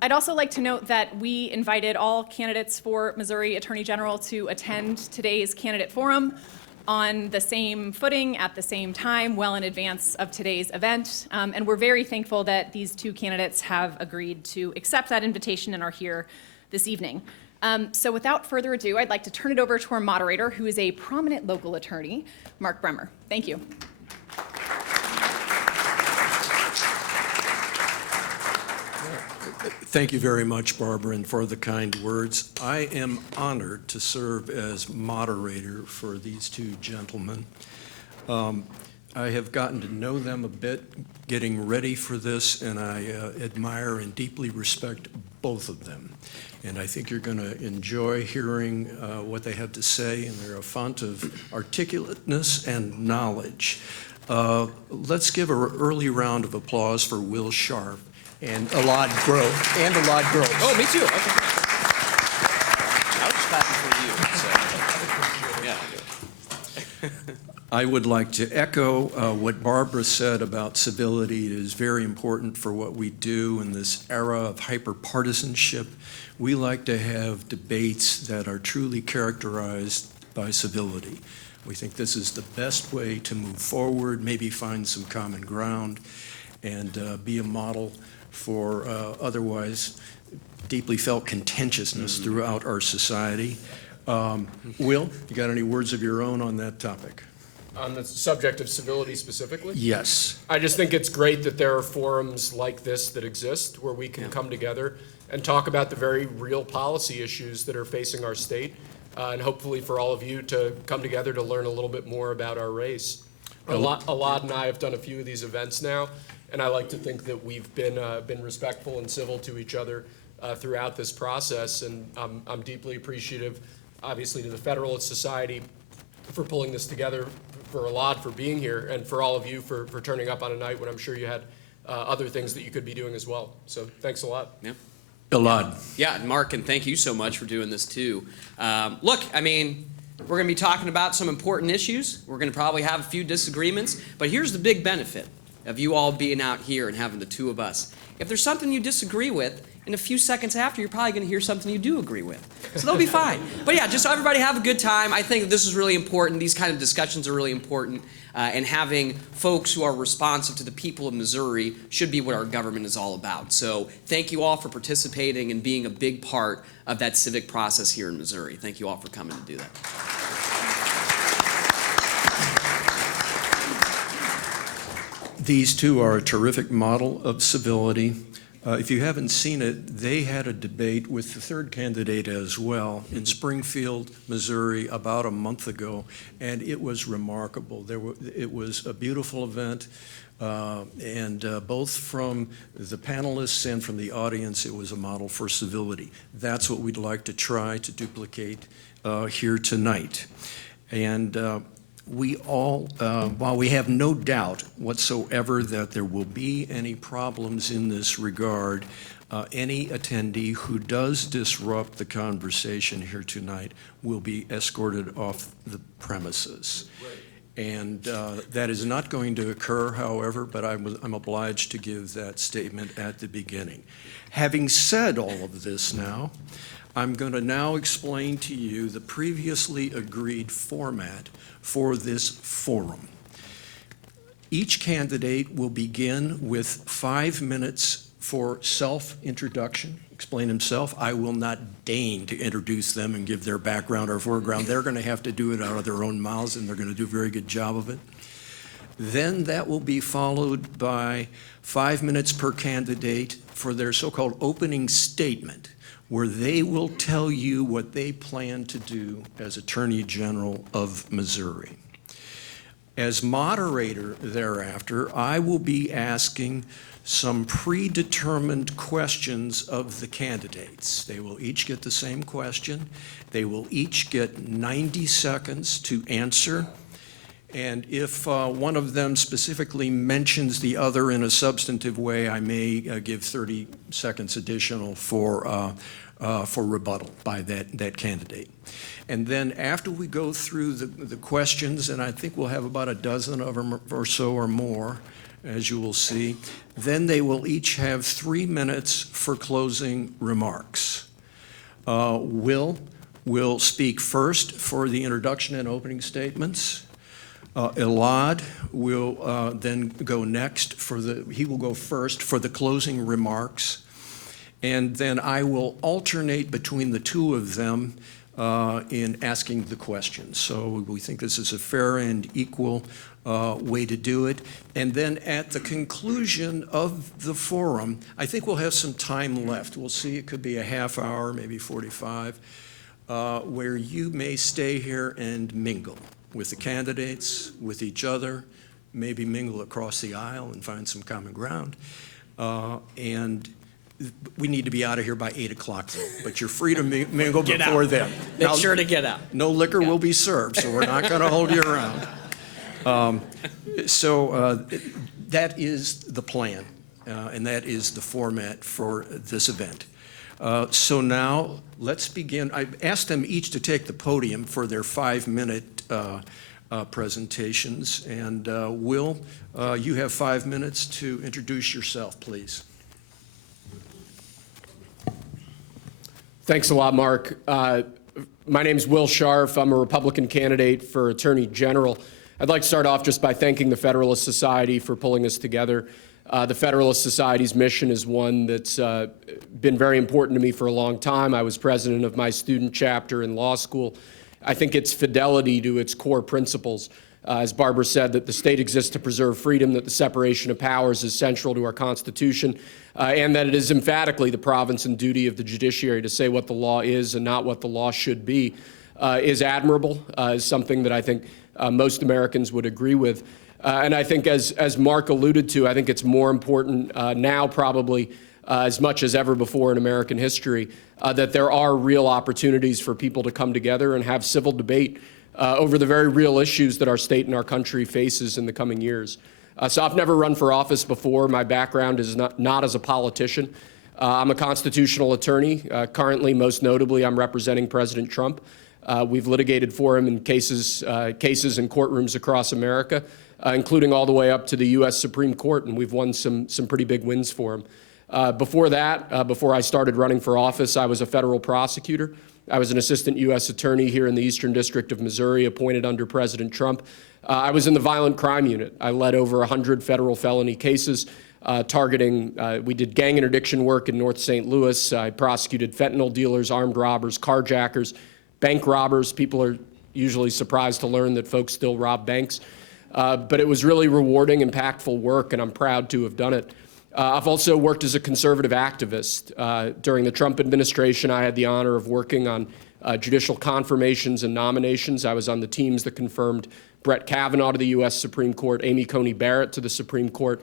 I'd also like to note that we invited all candidates for Missouri Attorney General to attend today's candidate forum on the same footing at the same time, well in advance of today's event. And we're very thankful that these two candidates have agreed to accept that invitation and are here this evening. So without further ado, I'd like to turn it over to our moderator, who is a prominent local attorney, Mark Bremer. Thank you. Thank you very much, Barbara, and for the kind words. I am honored to serve as moderator for these two gentlemen. I have gotten to know them a bit getting ready for this, and I admire and deeply respect both of them. And I think you're going to enjoy hearing what they have to say, and they're a font of articulateness and knowledge. Let's give an early round of applause for Will Scharf and Elad Gross. Oh, me too. Okay. I was clapping for you. So. Yeah. I would like to echo what Barbara said about civility. It is very important for what we do in this era of hyper-partisanship. We like to have debates that are truly characterized by civility. We think this is the best way to move forward, maybe find some common ground, and be a model for otherwise deeply felt contentiousness throughout our society. Will, you got any words of your own on that topic? On the subject of civility specifically? Yes. I just think it's great that there are forums like this that exist where we can come together and talk about the very real policy issues that are facing our state, and hopefully for all of you to come together to learn a little bit more about our race. Elad and I have done a few of these events now, and I like to think that we've been respectful and civil to each other throughout this process, and I'm deeply appreciative, obviously, to the Federalist Society for pulling this together, for Elad for being here, and for all of you for turning up on a night when I'm sure you had other things that you could be doing as well. So thanks a lot. Yeah. Elad. Yeah, Mark, and thank you so much for doing this too. Look, I mean, we're going to be talking about some important issues. We're going to probably have a few disagreements, but here's the big benefit of you all being out here and having the two of us. If there's something you disagree with, in a few seconds after, you're probably going to hear something you do agree with. So they'll be fine. But yeah, just so everybody have a good time. I think this is really important. These kind of discussions are really important. And having folks who are responsive to the people of Missouri should be what our government is all about. So thank you all for participating and being a big part of that civic process here in Missouri. Thank you all for coming to do that. These two are a terrific model of civility. If you haven't seen it, they had a debate with the third candidate as well in Springfield, Missouri, about a month ago, and it was remarkable. It was a beautiful event, and both from the panelists and from the audience, it was a model for civility. That's what we'd like to try to duplicate here tonight. And we all, while we have no doubt whatsoever that there will be any problems in this regard, any attendee who does disrupt the conversation here tonight will be escorted off the premises. Right. And that is not going to occur, however, but I'm obliged to give that statement at the beginning. Having said all of this now, I'm going to now explain to you the previously agreed format for this forum. Each candidate will begin with 5 minutes for self-introduction, explain himself. I will not deign to introduce them and give their background or foreground. They're going to have to do it out of their own mouths, and they're going to do a very good job of it. Then that will be followed by 5 minutes per candidate for their so-called opening statement, where they will tell you what they plan to do as Attorney General of Missouri. As moderator thereafter, I will be asking some predetermined questions of the candidates. They will each get the same question. They will each get 90 seconds to answer. And if one of them specifically mentions the other in a substantive way, I may give 30 seconds additional for rebuttal by that candidate. And then after we go through the questions, and I think we'll have about a dozen of them or so or more, as you will see. Then they will each have 3 minutes for closing remarks. Will speak first for the introduction and opening statements. Elad will then go next he will go first for the closing remarks. And then I will alternate between the two of them in asking the questions. So we think this is a fair and equal way to do it. And then at the conclusion of the forum, I think we'll have some time left. We'll see, it could be a half hour, maybe 45, where you may stay here and mingle with the candidates, with each other, maybe mingle across the aisle and find some common ground. And we need to be out of here by 8 o'clock, though, but you're free to mingle Get before out. then. Make sure to get out. No liquor will be served, so we're not going to hold you around. That is the plan, and that is the format for this event. So now let's begin. I asked them each to take the podium for their 5-minute presentations. And Will, you have 5 minutes to introduce yourself, please. Thanks a lot, Mark. My name's Will Scharf. I'm a Republican candidate for Attorney General. I'd like to start off just by thanking the Federalist Society for pulling us together. The Federalist Society's mission is one that's been very important to me for a long time. I was president of my student chapter in law school. I think its fidelity to its core principles, as Barbara said, that the state exists to preserve freedom, that the separation of powers is central to our Constitution, and that it is emphatically the province and duty of the judiciary to say what the law is and not what the law should be, is admirable, is something that I think most Americans would agree with. And I think, as Mark alluded to, I think it's more important now probably as much as ever before in American history that there are real opportunities for people to come together and have civil debate over the very real issues that our state and our country faces in the coming years. So I've never run for office before. My background is not as a politician. I'm a constitutional attorney. Currently, most notably, I'm representing President Trump. We've litigated for him in cases in courtrooms across America, including all the way up to the U.S. Supreme Court, and we've won some pretty big wins for him. Before that, before I started running for office, I was a federal prosecutor. I was an assistant U.S. attorney here in the Eastern District of Missouri, appointed under President Trump. I was in the violent crime unit. I led over 100 federal felony cases targeting, we did gang interdiction work in North St. Louis. I prosecuted fentanyl dealers, armed robbers, carjackers, bank robbers. People are usually surprised to learn that folks still rob banks. But it was really rewarding, impactful work, and I'm proud to have done it. I've also worked as a conservative activist. During the Trump administration, I had the honor of working on judicial confirmations and nominations. I was on the teams that confirmed Brett Kavanaugh to the U.S. Supreme Court, Amy Coney Barrett to the Supreme Court.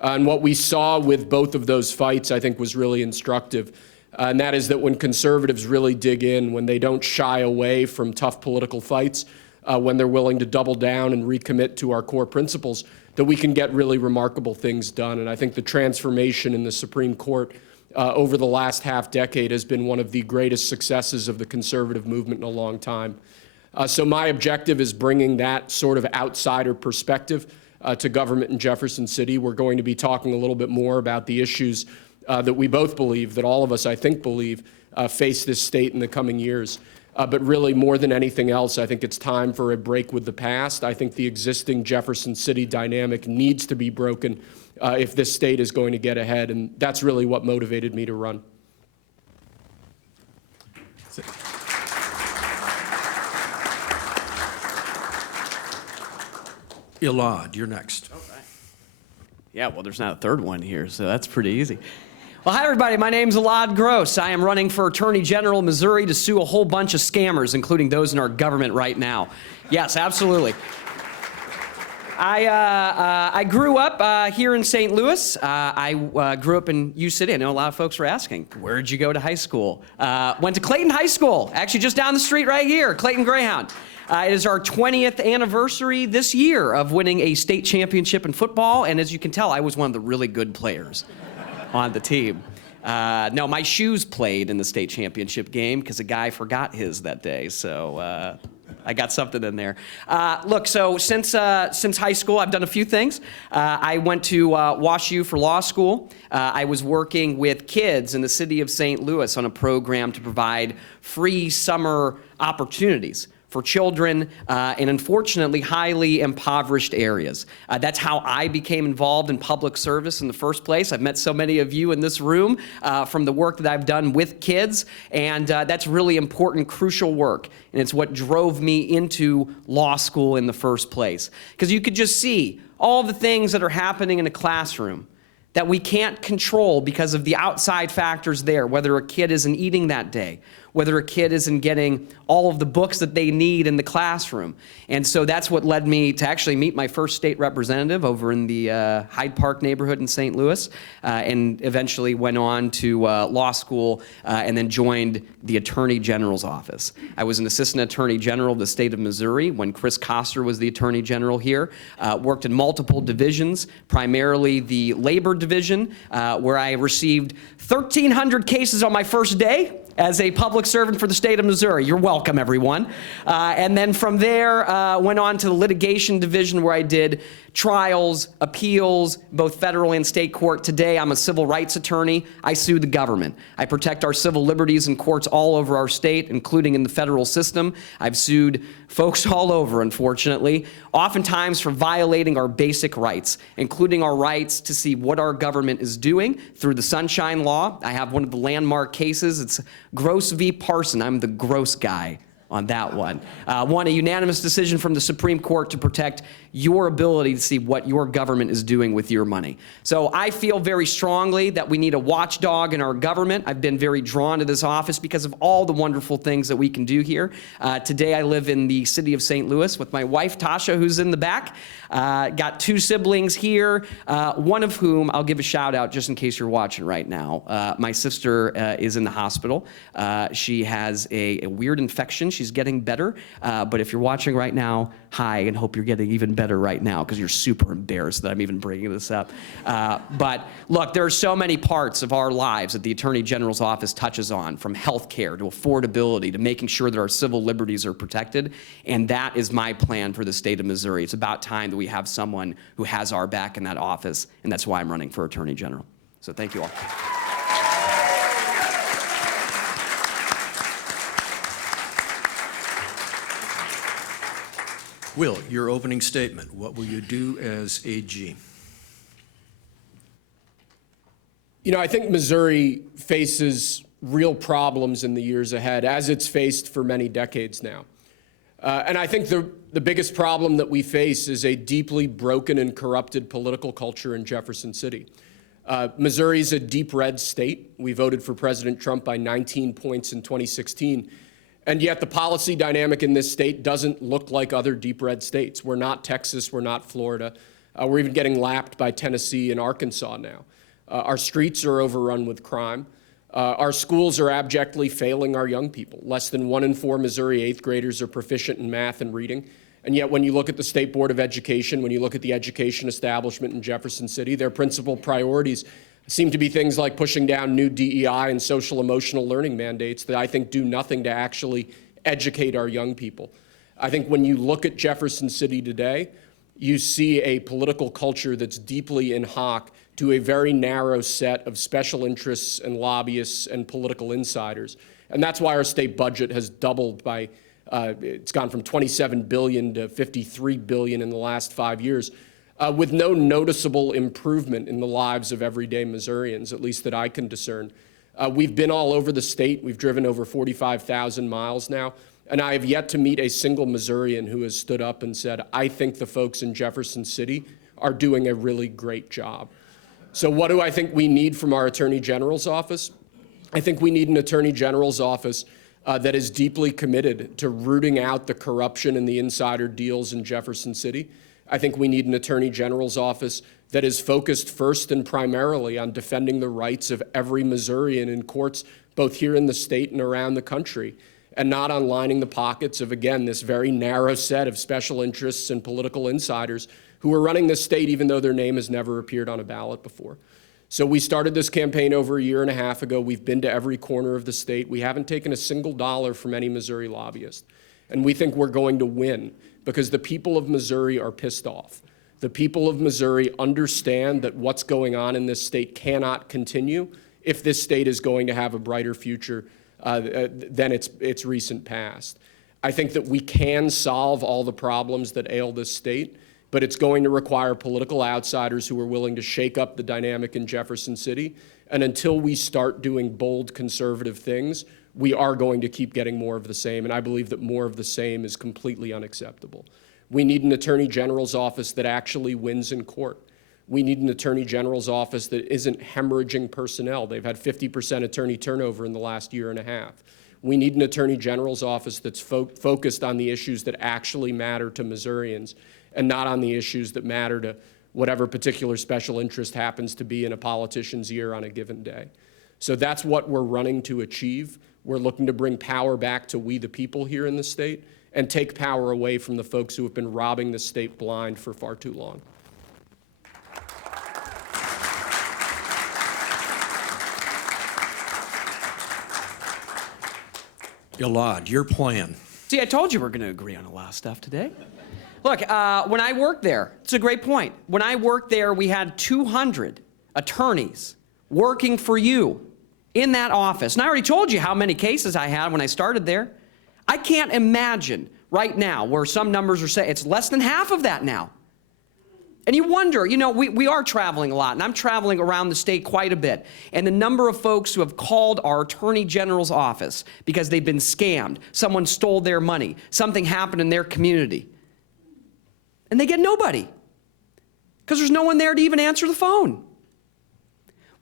And what we saw with both of those fights, I think, was really instructive. And that is that when conservatives really dig in, when they don't shy away from tough political fights, when they're willing to double down and recommit to our core principles, that we can get really remarkable things done. And I think the transformation in the Supreme Court over the last half decade has been one of the greatest successes of the conservative movement in a long time. So my objective is bringing that sort of outsider perspective to government in Jefferson City. We're going to be talking a little bit more about the issues that we both believe, that all of us, I think, believe, face this state in the coming years. But really, more than anything else, I think it's time for a break with the past. I think the existing Jefferson City dynamic needs to be broken if this state is going to get ahead, and that's really what motivated me to run. Elad, you're next. Yeah, well, there's not a third one here, so that's pretty easy. Well, hi, everybody. My name's Elad Gross. I am running for Attorney General of Missouri to sue a whole bunch of scammers, including those in our government right now. Yes, absolutely. I grew up here in St. Louis. I grew up in U City. I know a lot of folks were asking, where'd you go to high school? Went to Clayton High School, actually just down the street right here, Clayton Greyhound. It is our 20th anniversary this year of winning a state championship in football, and as you can tell, I was one of the really good players on the team. No, my shoes played in the state championship game because a guy forgot his that day, so I got something in there. Look, so since high school, I've done a few things. I went to WashU for law school. I was working with kids in the city of St. Louis on a program to provide free summer opportunities for children in unfortunately highly impoverished areas. That's how I became involved in public service in the first place. I've met so many of you in this room from the work that I've done with kids, and that's really important, crucial work, and it's what drove me into law school in the first place. Because you could just see all the things that are happening in a classroom that we can't control because of the outside factors there, whether a kid isn't eating that day, whether a kid isn't getting all of the books that they need in the classroom. And so that's what led me to actually meet my first state representative over in the Hyde Park neighborhood in St. Louis, and eventually went on to law school and then joined the Attorney General's office. I was an assistant attorney general of the state of Missouri when Chris Koster was the attorney general here. Worked in multiple divisions, primarily the labor division, where I received 1,300 cases on my first day as a public servant for the state of Missouri. You're welcome, everyone. And then from there, went on to the litigation division where I did trials, appeals, both federal and state court. Today, I'm a civil rights attorney. I sue the government. I protect our civil liberties in courts all over our state, including in the federal system. I've sued folks all over, unfortunately, oftentimes for violating our basic rights, including our rights to see what our government is doing through the Sunshine Law. I have one of the landmark cases. It's Gross v. Parson. I'm the gross guy on that one. Won a unanimous decision from the Supreme Court to protect your ability to see what your government is doing with your money. So I feel very strongly that we need a watchdog in our government. I've been very drawn to this office because of all the wonderful things that we can do here. Today I live in the city of St. Louis with my wife, Tasha, who's in the back. Got two siblings here, one of whom I'll give a shout out just in case you're watching right now. My sister is in the hospital. She has a weird infection. She's getting better. But if you're watching right now, hi, and hope you're getting even better right now because you're super embarrassed that I'm even bringing this up. But look, there are so many parts of our lives that the Attorney General's office touches on, from healthcare to affordability to making sure that our civil liberties are protected. And that is my plan for the state of Missouri. It's about time that we have someone who has our back in that office, and that's why I'm running for Attorney General. So thank you all. Will, your opening statement. What will you do as AG? You know, I think Missouri faces real problems in the years ahead, as it's faced for many decades now. And I think the biggest problem that we face is a deeply broken and corrupted political culture in Jefferson City. Missouri is a deep red state. We voted for President Trump by 19 points in 2016. And yet the policy dynamic in this state doesn't look like other deep red states. We're not Texas, we're not Florida. We're even getting lapped by Tennessee and Arkansas now. Our streets are overrun with crime. Our schools are abjectly failing our young people. Less than 1 in 4 Missouri 8th graders are proficient in math and reading. And yet when you look at the State Board of Education, when you look at the education establishment in Jefferson City, their principal priorities seem to be things like pushing down new DEI and social emotional learning mandates that I think do nothing to actually educate our young people. I think when you look at Jefferson City today, you see a political culture that's deeply in hock to a very narrow set of special interests and lobbyists and political insiders. And that's why our state budget has doubled by, it's gone from $27 billion to $53 billion in the last 5 years. With no noticeable improvement in the lives of everyday Missourians, at least that I can discern. We've been all over the state. We've driven over 45,000 miles now, and I have yet to meet a single Missourian who has stood up and said, I think the folks in Jefferson City are doing a really great job. So what do I think we need from our Attorney General's office? I think we need an Attorney General's office that is deeply committed to rooting out the corruption and the insider deals in Jefferson City. I think we need an Attorney General's office that is focused first and primarily on defending the rights of every Missourian in courts, both here in the state and around the country, and not on lining the pockets of, again, this very narrow set of special interests and political insiders who are running this state even though their name has never appeared on a ballot before. So we started this campaign over a year and a half ago. We've been to every corner of the state. We haven't taken a single dollar from any Missouri lobbyist. And we think we're going to win because the people of Missouri are pissed off. The people of Missouri understand that what's going on in this state cannot continue if this state is going to have a brighter future than its recent past. I think that we can solve all the problems that ail this state, but it's going to require political outsiders who are willing to shake up the dynamic in Jefferson City. And until we start doing bold conservative things, we are going to keep getting more of the same. And I believe that more of the same is completely unacceptable. We need an attorney general's office that actually wins in court. We need an attorney general's office that isn't hemorrhaging personnel. They've had 50% attorney turnover in the last year and a half. We need an attorney general's office that's focused on the issues that actually matter to Missourians and not on the issues that matter to whatever particular special interest happens to be in a politician's ear on a given day. So that's what we're running to achieve. We're looking to bring power back to we the people here in the state and take power away from the folks who have been robbing the state blind for far too long. Elad, your plan. See, I told you we're going to agree on a lot of stuff today. Look, when I worked there, it's a great point. When I worked there, we had 200 attorneys working for you in that office. And I already told you how many cases I had when I started there. I can't imagine right now where some numbers are saying it's less than half of that now. And you wonder, you know, we are traveling a lot, and I'm traveling around the state quite a bit. And the number of folks who have called our Attorney General's office because they've been scammed, someone stole their money, something happened in their community. And they get nobody because there's no one there to even answer the phone.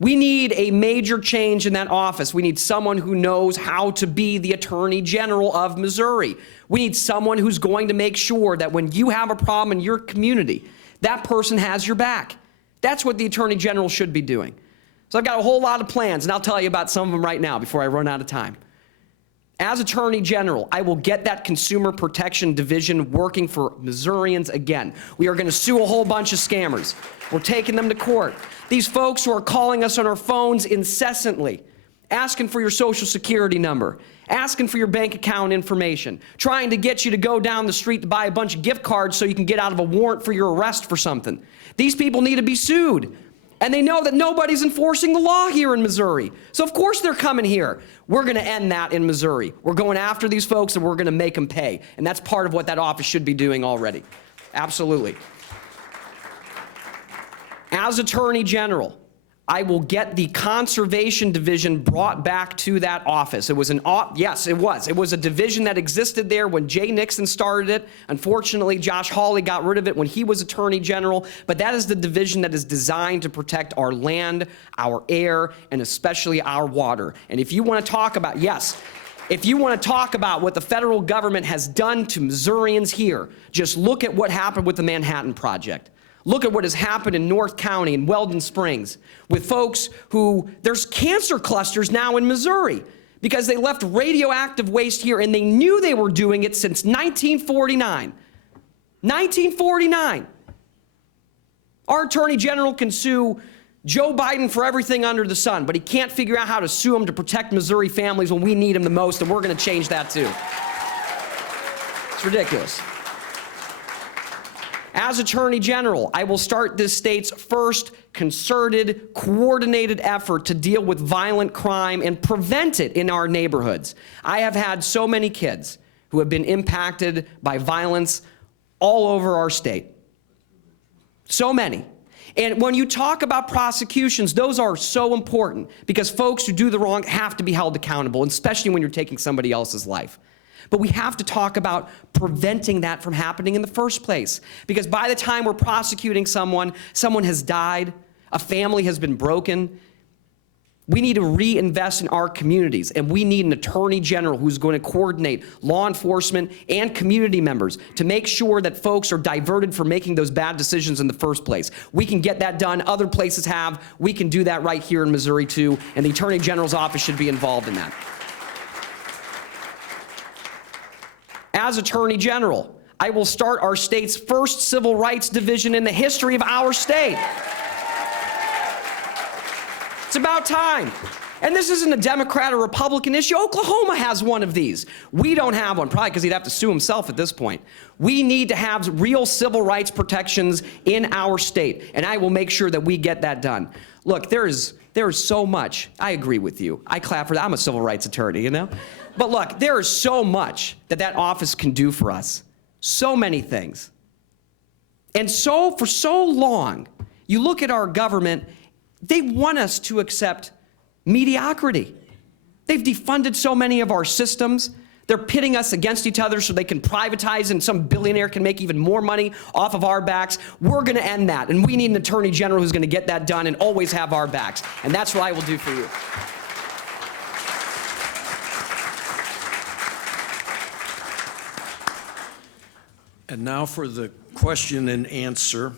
We need a major change in that office. We need someone who knows how to be the Attorney General of Missouri. We need someone who's going to make sure that when you have a problem in your community, that person has your back. That's what the Attorney General should be doing. So I've got a whole lot of plans, and I'll tell you about some of them right now before I run out of time. As Attorney General, I will get that Consumer Protection Division working for Missourians again. We are going to sue a whole bunch of scammers. We're taking them to court. These folks who are calling us on our phones incessantly, asking for your social security number, asking for your bank account information, trying to get you to go down the street to buy a bunch of gift cards so you can get out of a warrant for your arrest for something. These people need to be sued. And they know that nobody's enforcing the law here in Missouri. So of course they're coming here. We're going to end that in Missouri. We're going after these folks and we're going to make them pay. And that's part of what that office should be doing already. Absolutely. As Attorney General, I will get the Conservation Division brought back to that office. It was yes, it was. It was a division that existed there when Jay Nixon started it. Unfortunately, Josh Hawley got rid of it when he was Attorney General. But that is the division that is designed to protect our land, our air, and especially our water. And if you want to talk about, yes, if you want to talk about what the federal government has done to Missourians here, just look at what happened with the Manhattan Project. Look at what has happened in North County and Weldon Springs with folks who, there's cancer clusters now in Missouri because they left radioactive waste here and they knew they were doing it since 1949. 1949. Our Attorney General can sue Joe Biden for everything under the sun, but he can't figure out how to sue him to protect Missouri families when we need him the most, and we're going to change that too. It's ridiculous. As Attorney General, I will start this state's first concerted, coordinated effort to deal with violent crime and prevent it in our neighborhoods. I have had so many kids who have been impacted by violence all over our state. So many. And when you talk about prosecutions, those are so important because folks who do the wrong have to be held accountable, especially when you're taking somebody else's life. But we have to talk about preventing that from happening in the first place. Because by the time we're prosecuting someone, someone has died, a family has been broken. We need to reinvest in our communities, and we need an Attorney General who's going to coordinate law enforcement and community members to make sure that folks are diverted from making those bad decisions in the first place. We can get that done. Other places have. We can do that right here in Missouri, too, and the Attorney General's office should be involved in that. As Attorney General, I will start our state's first civil rights division in the history of our state. It's about time. And this isn't a Democrat or Republican issue. Oklahoma has one of these. We don't have one, probably because he'd have to sue himself at this point. We need to have real civil rights protections in our state, and I will make sure that we get that done. Look, there is so much. I agree with you. I clap for that. I'm a civil rights attorney, you know? But look, there is so much that office can do for us. So many things. And so, for so long, you look at our government, they want us to accept mediocrity. They've defunded so many of our systems. They're pitting us against each other so they can privatize and some billionaire can make even more money off of our backs. We're going to end that, and we need an attorney general who's going to get that done and always have our backs. And that's what I will do for you. And now for the question and answer.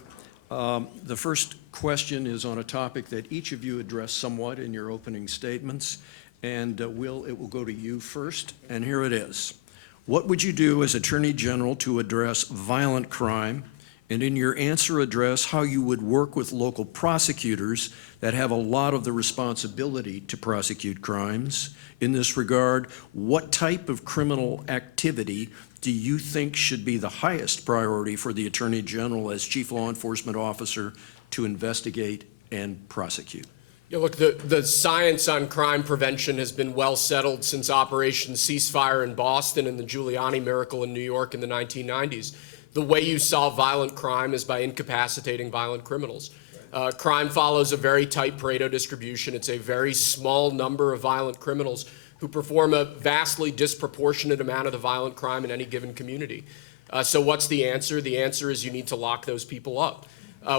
The first question is on a topic that each of you addressed somewhat in your opening statements. And Will, it will go to you first, and here it is. What would you do as Attorney General to address violent crime? And in your answer, address how you would work with local prosecutors that have a lot of the responsibility to prosecute crimes. In this regard, what type of criminal activity do you think should be the highest priority for the Attorney General as Chief Law Enforcement Officer to investigate and prosecute? Yeah, look, the science on crime prevention has been well settled since Operation Ceasefire in Boston and the Giuliani miracle in New York in the 1990s. The way you solve violent crime is by incapacitating violent criminals. Crime follows a very tight Pareto distribution. It's a very small number of violent criminals who perform a vastly disproportionate amount of the violent crime in any given community. So what's the answer? The answer is you need to lock those people up.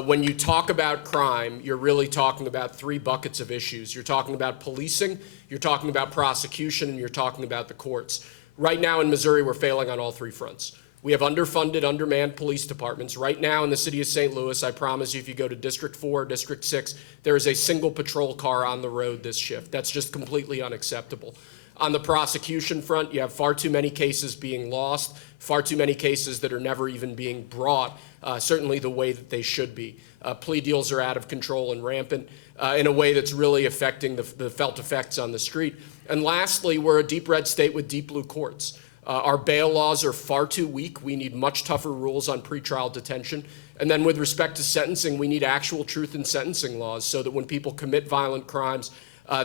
When you talk about crime, you're really talking about three buckets of issues. You're talking about policing, you're talking about prosecution, and you're talking about the courts. Right now in Missouri, we're failing on all three fronts. We have underfunded, undermanned police departments. Right now in the city of St. Louis, I promise you, if you go to District 4, District 6, there is a single patrol car on the road this shift. That's just completely unacceptable. On the prosecution front, you have far too many cases being lost, far too many cases that are never even being brought, certainly the way that they should be. Plea deals are out of control and rampant in a way that's really affecting the felt effects on the street. And lastly, we're a deep red state with deep blue courts. Our bail laws are far too weak. We need much tougher rules on pretrial detention. And then with respect to sentencing, we need actual truth in sentencing laws so that when people commit violent crimes,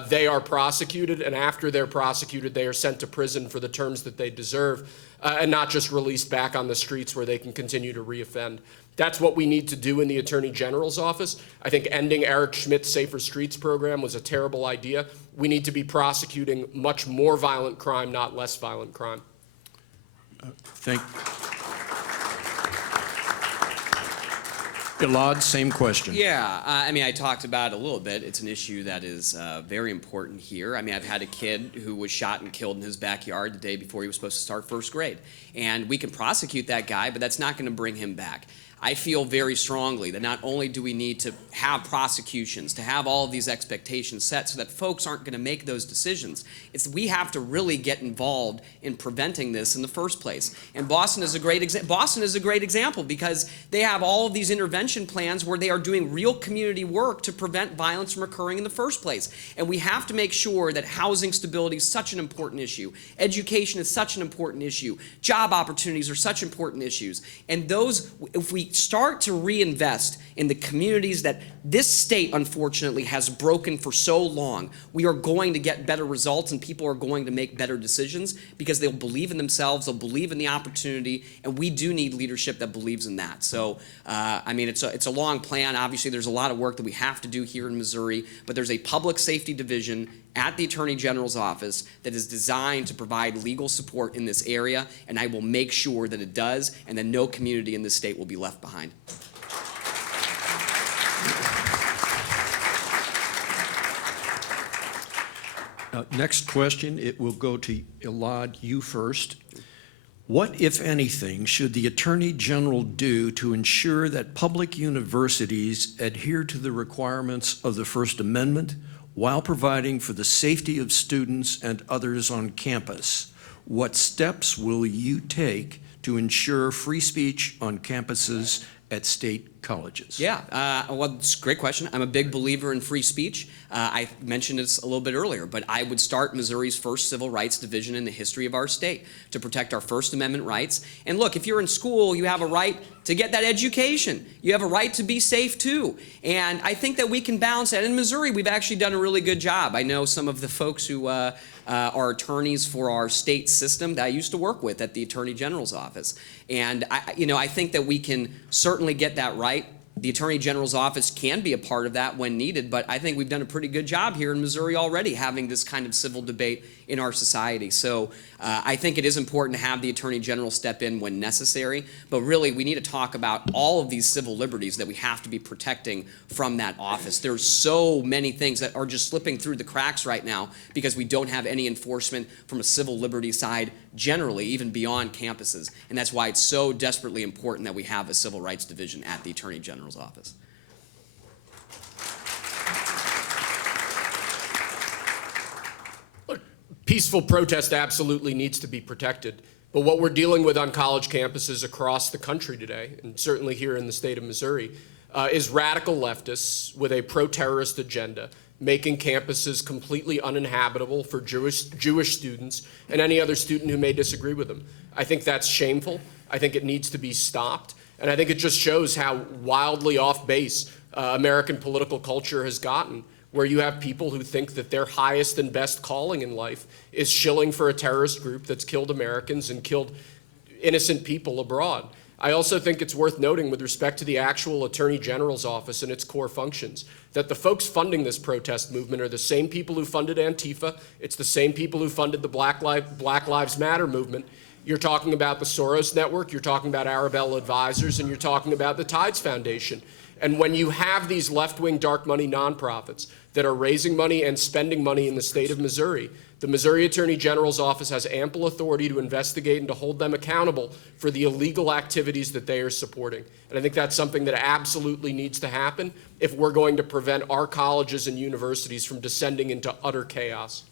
they are prosecuted, and after they're prosecuted, they are sent to prison for the terms that they deserve, and not just released back on the streets where they can continue to reoffend. That's what we need to do in the Attorney General's office. I think ending Eric Schmidt's Safer Streets program was a terrible idea. We need to be prosecuting much more violent crime, not less violent crime. Elad, same question. Yeah, I mean, I talked about it a little bit. It's an issue that is very important here. I mean, I've had a kid who was shot and killed in his backyard the day before he was supposed to start first grade. And we can prosecute that guy, but that's not going to bring him back. I feel very strongly that not only do we need to have prosecutions, to have all of these expectations set so that folks aren't going to make those decisions, it's we have to really get involved in preventing this in the first place. And Boston is a great example because they have all of these intervention plans where they are doing real community work to prevent violence from occurring in the first place. And we have to make sure that housing stability is such an important issue. Education is such an important issue. Job opportunities are such important issues. And those, if we start to reinvest in the communities that this state, unfortunately, has broken for so long, we are going to get better results and people are going to make better decisions because they'll believe in themselves, they'll believe in the opportunity, and we do need leadership that believes in that. So, I mean, it's a long plan. Obviously, there's a lot of work that we have to do here in Missouri, but there's a public safety division at the Attorney General's office that is designed to provide legal support in this area, and I will make sure that it does, and that no community in this state will be left behind. Next question, it will go to Elad, you first. What, if anything, should the Attorney General do to ensure that public universities adhere to the requirements of the First Amendment while providing for the safety of students and others on campus? What steps will you take to ensure free speech on campuses at state colleges? Yeah, well, it's a great question. I'm a big believer in free speech. I mentioned this a little bit earlier, but I would start Missouri's first civil rights division in the history of our state to protect our First Amendment rights. And look, if you're in school, you have a right to get that education. You have a right to be safe too. And I think that we can balance that. In Missouri, we've actually done a really good job. I know some of the folks who are attorneys for our state system that I used to work with at the Attorney General's office. And I think that we can certainly get that right. The Attorney General's office can be a part of that when needed, but I think we've done a pretty good job here in Missouri already having this kind of civil debate in our society. So I think it is important to have the Attorney General step in when necessary, but really we need to talk about all of these civil liberties that we have to be protecting from that office. There's so many things that are just slipping through the cracks right now because we don't have any enforcement from a civil liberty side generally, even beyond campuses. And that's why it's so desperately important that we have a civil rights division at the Attorney General's office. Peaceful protest absolutely needs to be protected. But what we're dealing with on college campuses across the country today, and certainly here in the state of Missouri, is radical leftists with a pro-terrorist agenda, making campuses completely uninhabitable for Jewish students and any other student who may disagree with them. I think that's shameful. I think it needs to be stopped. And I think it just shows how wildly off base American political culture has gotten, where you have people who think that their highest and best calling in life is shilling for a terrorist group that's killed Americans and killed innocent people abroad. I also think it's worth noting with respect to the actual Attorney General's office and its core functions, that the folks funding this protest movement are the same people who funded Antifa. It's the same people who funded the Black Lives Matter movement. You're talking about the Soros Network, you're talking about Arabella Advisors, and you're talking about the Tides Foundation. And when you have these left-wing dark money nonprofits that are raising money and spending money in the state of Missouri, the Missouri Attorney General's office has ample authority to investigate and to hold them accountable for the illegal activities that they are supporting. And I think that's something that absolutely needs to happen if we're going to prevent our colleges and universities from descending into utter chaos.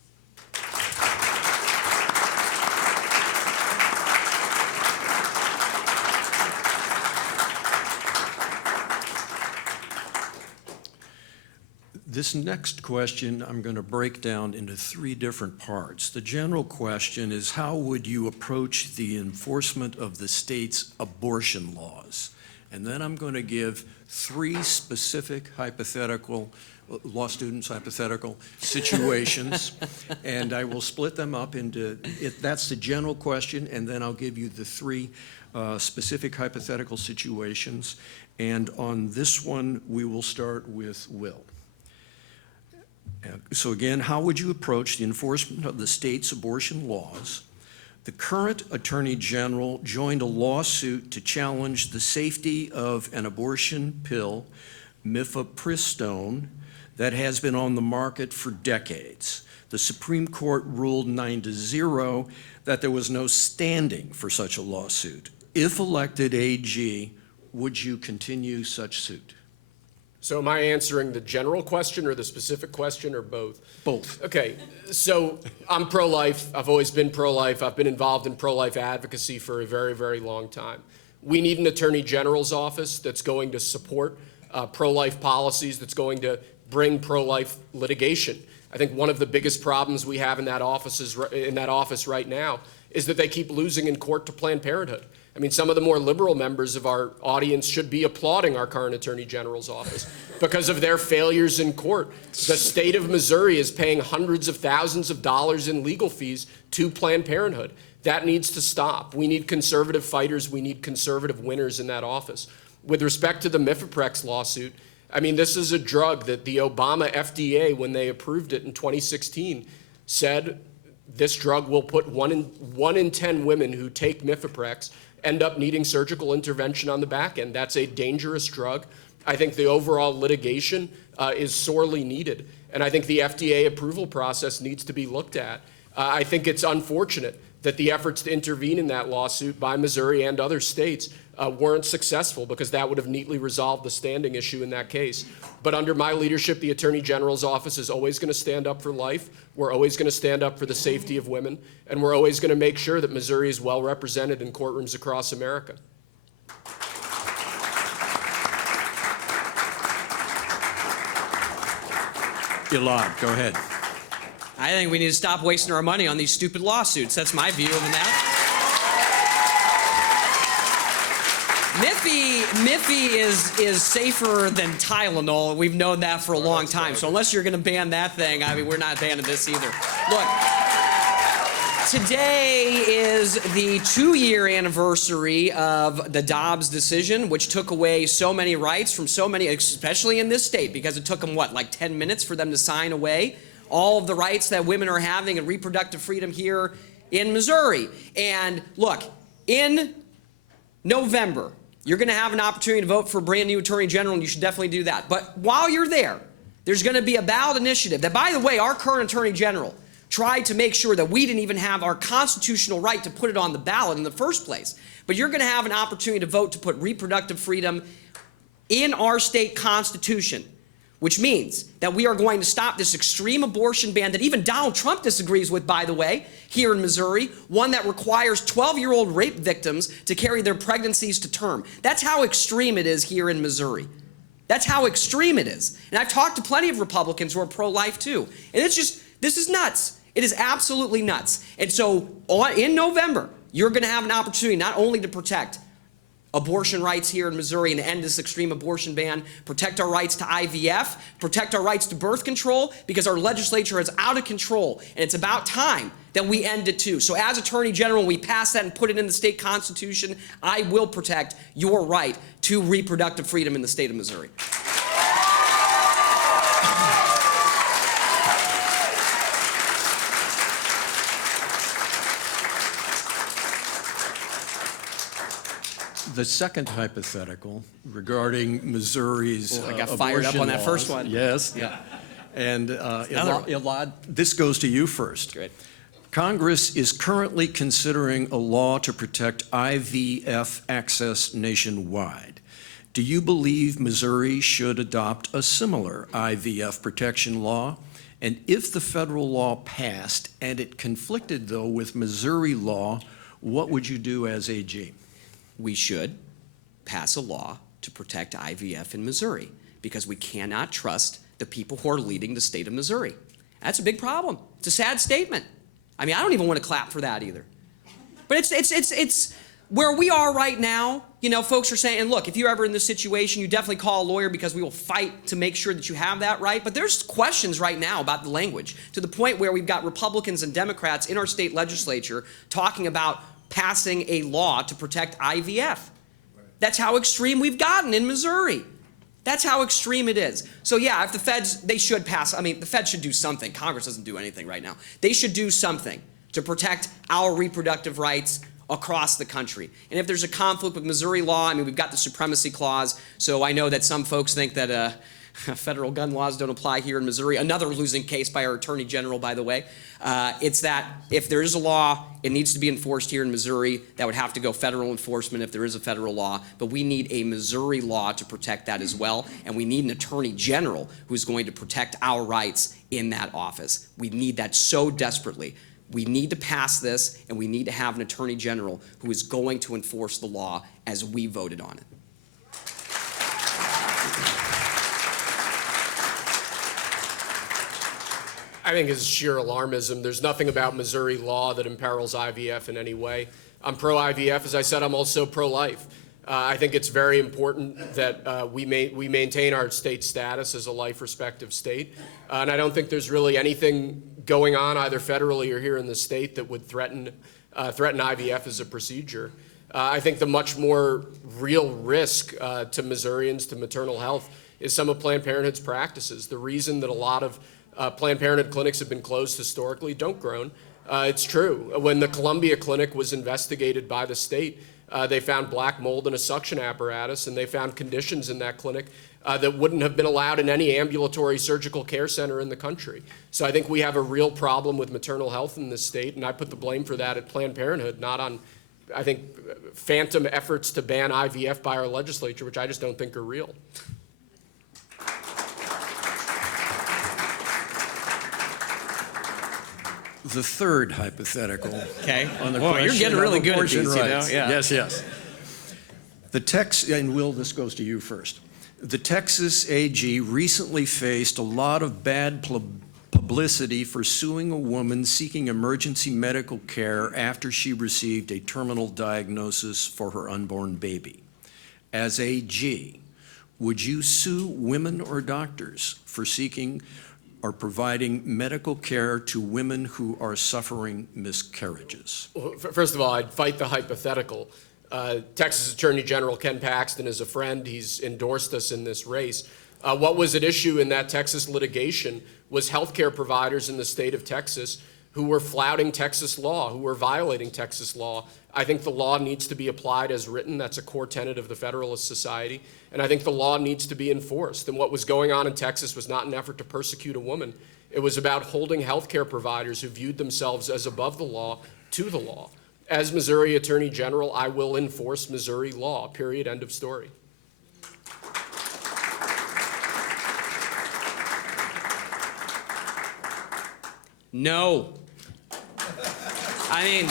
This next question I'm going to break down into three different parts. The general question is, how would you approach the enforcement of the state's abortion laws? And then I'm going to give three specific hypothetical, law students' hypothetical situations, and I will split them up into, that's the general question, and then I'll give you the three specific hypothetical situations. And on this one, we will start with Will. So again, how would you approach the enforcement of the state's abortion laws? The current Attorney General joined a lawsuit to challenge the safety of an abortion pill, mifepristone, that has been on the market for decades. The Supreme Court ruled 9-0 that there was no standing for such a lawsuit. If elected AG, would you continue such suit? So am I answering the general question or the specific question or both? Both. Okay, so I'm pro-life. I've always been pro-life. I've been involved in pro-life advocacy for a very, very long time. We need an Attorney General's office that's going to support pro-life policies, that's going to bring pro-life litigation. I think one of the biggest problems we have in that office right now is that they keep losing in court to Planned Parenthood. I mean, some of the more liberal members of our audience should be applauding our current Attorney General's office because of their failures in court. The state of Missouri is paying hundreds of thousands of dollars in legal fees to Planned Parenthood. That needs to stop. We need conservative fighters. We need conservative winners in that office. With respect to the Mifeprex lawsuit, I mean, this is a drug that the Obama FDA, when they approved it in 2016, said this drug will put one in 10 women who take Mifeprex end up needing surgical intervention on the back end. That's a dangerous drug. I think the overall litigation is sorely needed. And I think the FDA approval process needs to be looked at. I think it's unfortunate that the efforts to intervene in that lawsuit by Missouri and other states weren't successful, because that would have neatly resolved the standing issue in that case. But under my leadership, the Attorney General's office is always going to stand up for life. We're always going to stand up for the safety of women. And we're always going to make sure that Missouri is well represented in courtrooms across America. Elad, go ahead. I think we need to stop wasting our money on these stupid lawsuits. That's my view of that. Miffy is safer than Tylenol. We've known that for a long time. So unless you're going to ban that thing, I mean, we're not banning this either. Look, today is the 2-year anniversary of the Dobbs decision, which took away so many rights from so many, especially in this state, because it took them, what, like 10 minutes for them to sign away all of the rights that women are having and reproductive freedom here in Missouri. And look, in November, you're going to have an opportunity to vote for a brand new attorney general, and you should definitely do that. But while you're there, there's going to be a ballot initiative that, by the way, our current attorney general tried to make sure that we didn't even have our constitutional right to put it on the ballot in the first place. But you're going to have an opportunity to vote to put reproductive freedom in our state constitution, which means that we are going to stop this extreme abortion ban that even Donald Trump disagrees with, by the way, here in Missouri, one that requires 12-year-old rape victims to carry their pregnancies to term. That's how extreme it is here in Missouri. That's how extreme it is. And I've talked to plenty of Republicans who are pro-life too. And it's just, this is nuts. It is absolutely nuts. And so in November, you're going to have an opportunity not only to protect abortion rights here in Missouri and end this extreme abortion ban, protect our rights to IVF, protect our rights to birth control, because our legislature is out of control, and it's about time that we end it too. So as Attorney General, we pass that and put it in the state constitution. I will protect your right to reproductive freedom in the state of Missouri. The second hypothetical regarding Missouri's I got fired up on that laws, first one. Yes. Yeah. And another one. Elad, this goes to you first. Great. Congress is currently considering a law to protect IVF access nationwide. Do you believe Missouri should adopt a similar IVF protection law? And if the federal law passed and it conflicted, though, with Missouri law, what would you do as AG? We should pass a law to protect IVF in Missouri, because we cannot trust the people who are leading the state of Missouri. That's a big problem. It's a sad statement. I mean, I don't even want to clap for that either. But it's where we are right now. You know, folks are saying, and look, if you're ever in this situation, you definitely call a lawyer, because we will fight to make sure that you have that right. But there's questions right now about the language, to the point where we've got Republicans and Democrats in our state legislature talking about passing a law to protect IVF. That's how extreme we've gotten in Missouri. That's how extreme it is. So yeah, if the feds, they should pass, I mean, the feds should do something. Congress doesn't do anything right now. They should do something to protect our reproductive rights across the country. And if there's a conflict with Missouri law, I mean, we've got the supremacy clause, so I know that some folks think that federal gun laws don't apply here in Missouri. Another losing case by our Attorney General, by the way. It's that if there is a law, it needs to be enforced here in Missouri. That would have to go federal enforcement if there is a federal law. But we need a Missouri law to protect that as well. And we need an Attorney General who's going to protect our rights in that office. We need that so desperately. We need to pass this, and we need to have an Attorney General who is going to enforce the law as we voted on it. I think it's sheer alarmism. There's nothing about Missouri law that imperils IVF in any way. I'm pro-IVF. As I said, I'm also pro-life. I think it's very important that we maintain our state status as a life-respective state. And I don't think there's really anything going on either federally or here in the state that would threaten IVF as a procedure. I think the much more real risk to Missourians, to maternal health, is some of Planned Parenthood's practices. The reason that a lot of Planned Parenthood clinics have been closed historically, don't groan. It's true. When the Columbia Clinic was investigated by the state, they found black mold in a suction apparatus, and they found conditions in that clinic that wouldn't have been allowed in any ambulatory surgical care center in the country. So I think we have a real problem with maternal health in this state, and I put the blame for that at Planned Parenthood, not on, I think, phantom efforts to ban IVF by our legislature, which I just don't think are real. The third hypothetical. Okay. On the Whoa, you're question getting of really good at abortion these, you know? rights. Yeah. Yes, yes. The text, and Will, this goes to you first. The Texas AG recently faced a lot of bad publicity for suing a woman seeking emergency medical care after she received a terminal diagnosis for her unborn baby. As AG, would you sue women or doctors for seeking or providing medical care to women who are suffering miscarriages? Well, first of all, I'd fight the hypothetical. Texas Attorney General Ken Paxton is a friend. He's endorsed us in this race. What was at issue in that Texas litigation was healthcare providers in the state of Texas who were flouting Texas law, who were violating Texas law. I think the law needs to be applied as written. That's a core tenet of the Federalist Society. And I think the law needs to be enforced. And what was going on in Texas was not an effort to persecute a woman. It was about holding healthcare providers who viewed themselves as above the law to the law. As Missouri Attorney General, I will enforce Missouri law, period, end of story. No. I mean,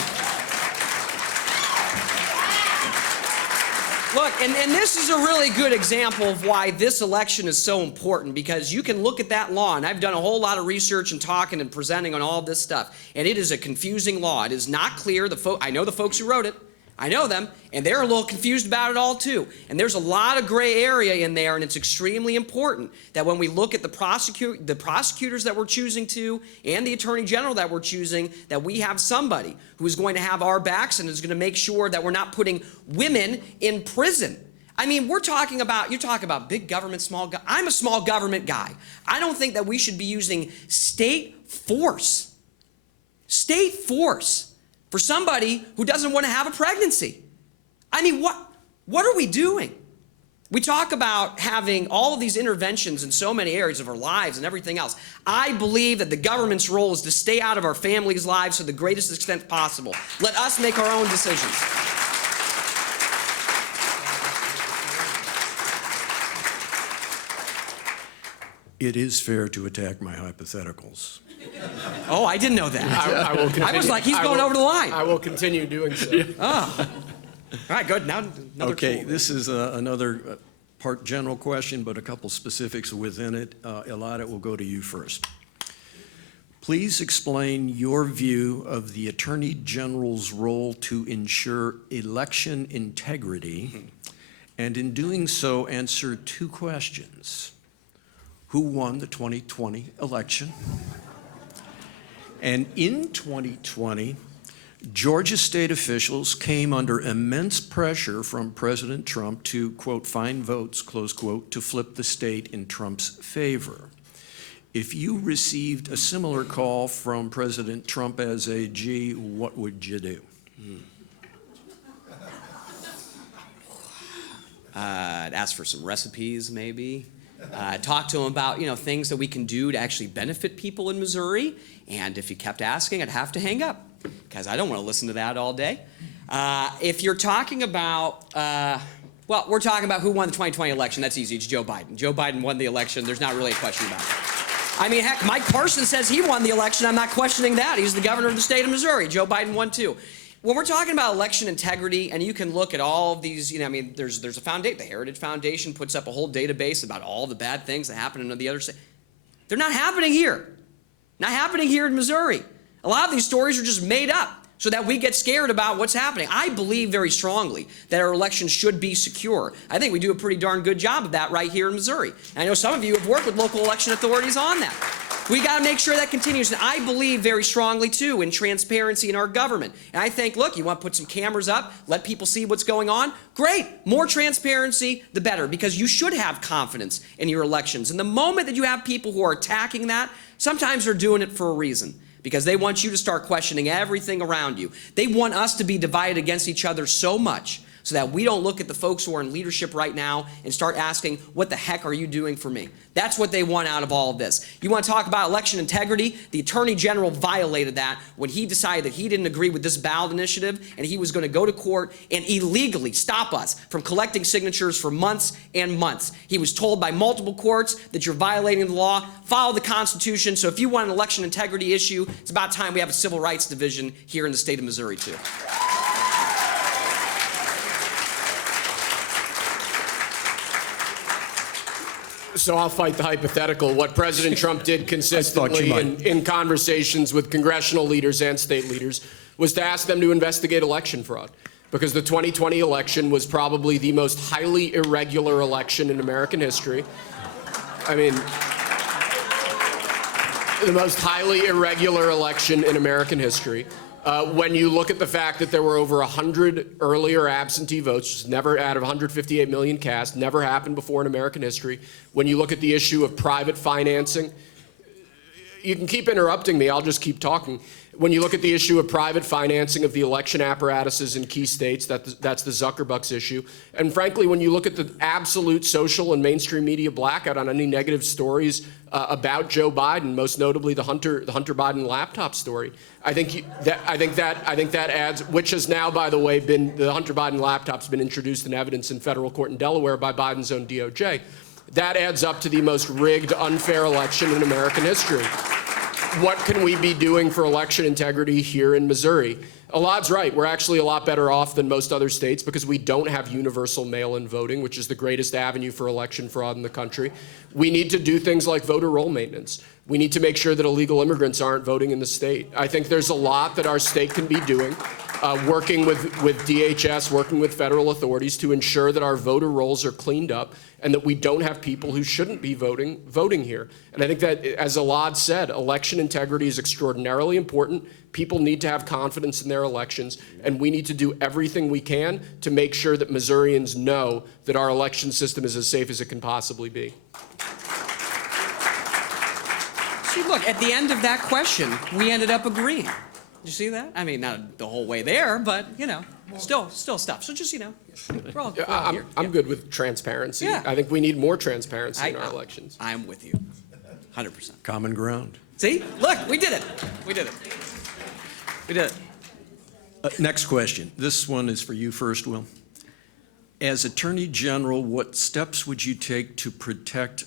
look, and this is a really good example of why this election is so important, because you can look at that law, and I've done a whole lot of research and talking and presenting on all this stuff, and it is a confusing law. It is not clear. I know the folks who wrote it. I know them, and they're a little confused about it all too. And there's a lot of gray area in there, and it's extremely important that when we look at the prosecutors that we're choosing to and the Attorney General that we're choosing, that we have somebody who is going to have our backs and is going to make sure that we're not putting women in prison. I mean, you're talking about big government, small government. I'm a small government guy. I don't think that we should be using state force for somebody who doesn't want to have a pregnancy. I mean, what are we doing? We talk about having all of these interventions in so many areas of our lives and everything else. I believe that the government's role is to stay out of our families' lives to the greatest extent possible. Let us make our own decisions. It is fair to attack my hypotheticals. Oh, I didn't know that. I will continue. I was like, he's going over the line. I will continue doing so. Oh. All right, good. Now another Okay, tool. this is another part general question, but a couple specifics within it. Elad, it will go to you first. Please explain your view of the Attorney General's role to ensure election integrity, and in doing so, answer two questions. Who won the 2020 election? And in 2020, Georgia state officials came under immense pressure from President Trump to, quote, find votes, close quote, to flip the state in Trump's favor. If you received a similar call from President Trump as AG, what would you do? I'd ask for some recipes, maybe. Talk to him about, things that we can do to actually benefit people in Missouri. And if he kept asking, I'd have to hang up, because I don't want to listen to that all day. If you're talking about, we're talking about who won the 2020 election. That's easy. It's Joe Biden. Joe Biden won the election. There's not really a question about it. I mean, heck, Mike Parsons says he won the election. I'm not questioning that. He's the governor of the state of Missouri. Joe Biden won too. When we're talking about election integrity, and you can look at all of these, there's a foundation. The Heritage Foundation puts up a whole database about all the bad things that happen in the other states. They're not happening here. Not happening here in Missouri. A lot of these stories are just made up so that we get scared about what's happening. I believe very strongly that our elections should be secure. I think we do a pretty darn good job of that right here in Missouri. And I know some of you have worked with local election authorities on that. We got to make sure that continues. And I believe very strongly, too, in transparency in our government. And I think, look, you want to put some cameras up, let people see what's going on? Great. More transparency, the better, because you should have confidence in your elections. And the moment that you have people who are attacking that, sometimes they're doing it for a reason, because they want you to start questioning everything around you. They want us to be divided against each other so much so that we don't look at the folks who are in leadership right now and start asking, what the heck are you doing for me? That's what they want out of all of this. You want to talk about election integrity? The Attorney General violated that when he decided that he didn't agree with this ballot initiative, and he was going to go to court and illegally stop us from collecting signatures for months and months. He was told by multiple courts that you're violating the law, follow the Constitution. So if you want an election integrity issue, it's about time we have a civil rights division here in the state of Missouri, too. So I'll fight the hypothetical. What President Trump did consistently in conversations with congressional leaders and state leaders was to ask them to investigate election fraud, because the 2020 election was probably the most highly irregular election in American history. I mean, the most highly irregular election in American history. When you look at the fact that there were over 100 earlier absentee votes, never out of 158 million cast, never happened before in American history. When you look at the issue of private financing, you can keep interrupting me, I'll just keep talking. When you look at the issue of private financing of the election apparatuses in key states, that's the Zuckerbucks issue. And frankly, when you look at the absolute social and mainstream media blackout on any negative stories about Joe Biden, most notably the Hunter Biden laptop story, I think that adds, which has now, by the way, the Hunter Biden laptop's been introduced in evidence in federal court in Delaware by Biden's own DOJ. That adds up to the most rigged, unfair election in American history. What can we be doing for election integrity here in Missouri? Elad's right. We're actually a lot better off than most other states because we don't have universal mail-in voting, which is the greatest avenue for election fraud in the country. We need to do things like voter roll maintenance. We need to make sure that illegal immigrants aren't voting in the state. I think there's a lot that our state can be doing, working with DHS, working with federal authorities to ensure that our voter rolls are cleaned up and that we don't have people who shouldn't be voting here. And I think that, as Elad said, election integrity is extraordinarily important. People need to have confidence in their elections, and we need to do everything we can to make sure that Missourians know that our election system is as safe as it can possibly be. See, look, at the end of that question, we ended up agreeing. Did you see that? I mean, not the whole way there, but, you know, still stuff. So just, you know, we're all here. I'm good with transparency. Yeah. I think we need more transparency in our elections. I'm with you, 100%. Common ground. See? Look, we did it. We did it. We did it. Next question. This one is for you first, Will. As Attorney General, what steps would you take to protect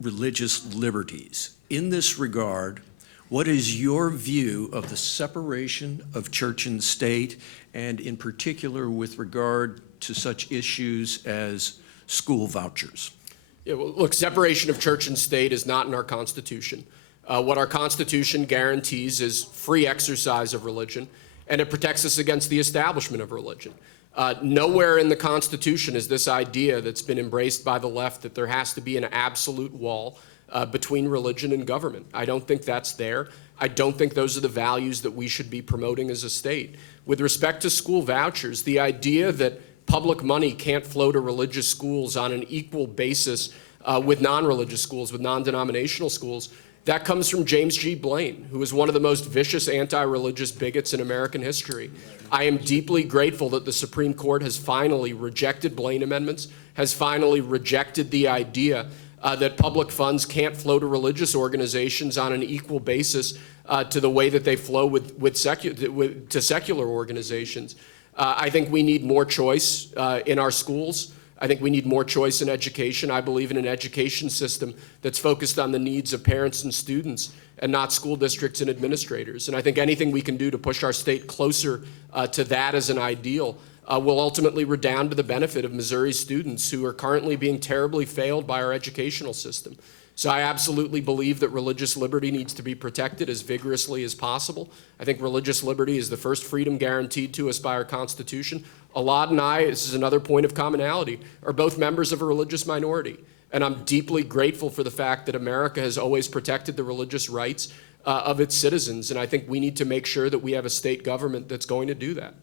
religious liberties? In this regard, what is your view of the separation of church and state, and in particular with regard to such issues as school vouchers? Yeah, well, look, separation of church and state is not in our Constitution. What our Constitution guarantees is free exercise of religion, and it protects us against the establishment of religion. Nowhere in the Constitution is this idea that's been embraced by the left that there has to be an absolute wall between religion and government. I don't think that's there. I don't think those are the values that we should be promoting as a state. With respect to school vouchers, the idea that public money can't flow to religious schools on an equal basis with non-religious schools, with non-denominational schools, that comes from James G. Blaine, who is one of the most vicious anti-religious bigots in American history. I am deeply grateful that the Supreme Court has finally rejected Blaine amendments, has finally rejected the idea that public funds can't flow to religious organizations on an equal basis to the way that they flow to secular organizations. I think we need more choice in our schools. I think we need more choice in education. I believe in an education system that's focused on the needs of parents and students and not school districts and administrators. And I think anything we can do to push our state closer to that as an ideal will ultimately redound to the benefit of Missouri's students who are currently being terribly failed by our educational system. So I absolutely believe that religious liberty needs to be protected as vigorously as possible. I think religious liberty is the first freedom guaranteed to us by our Constitution. Elad and I, this is another point of commonality, are both members of a religious minority. And I'm deeply grateful for the fact that America has always protected the religious rights of its citizens. And I think we need to make sure that we have a state government that's going to do that.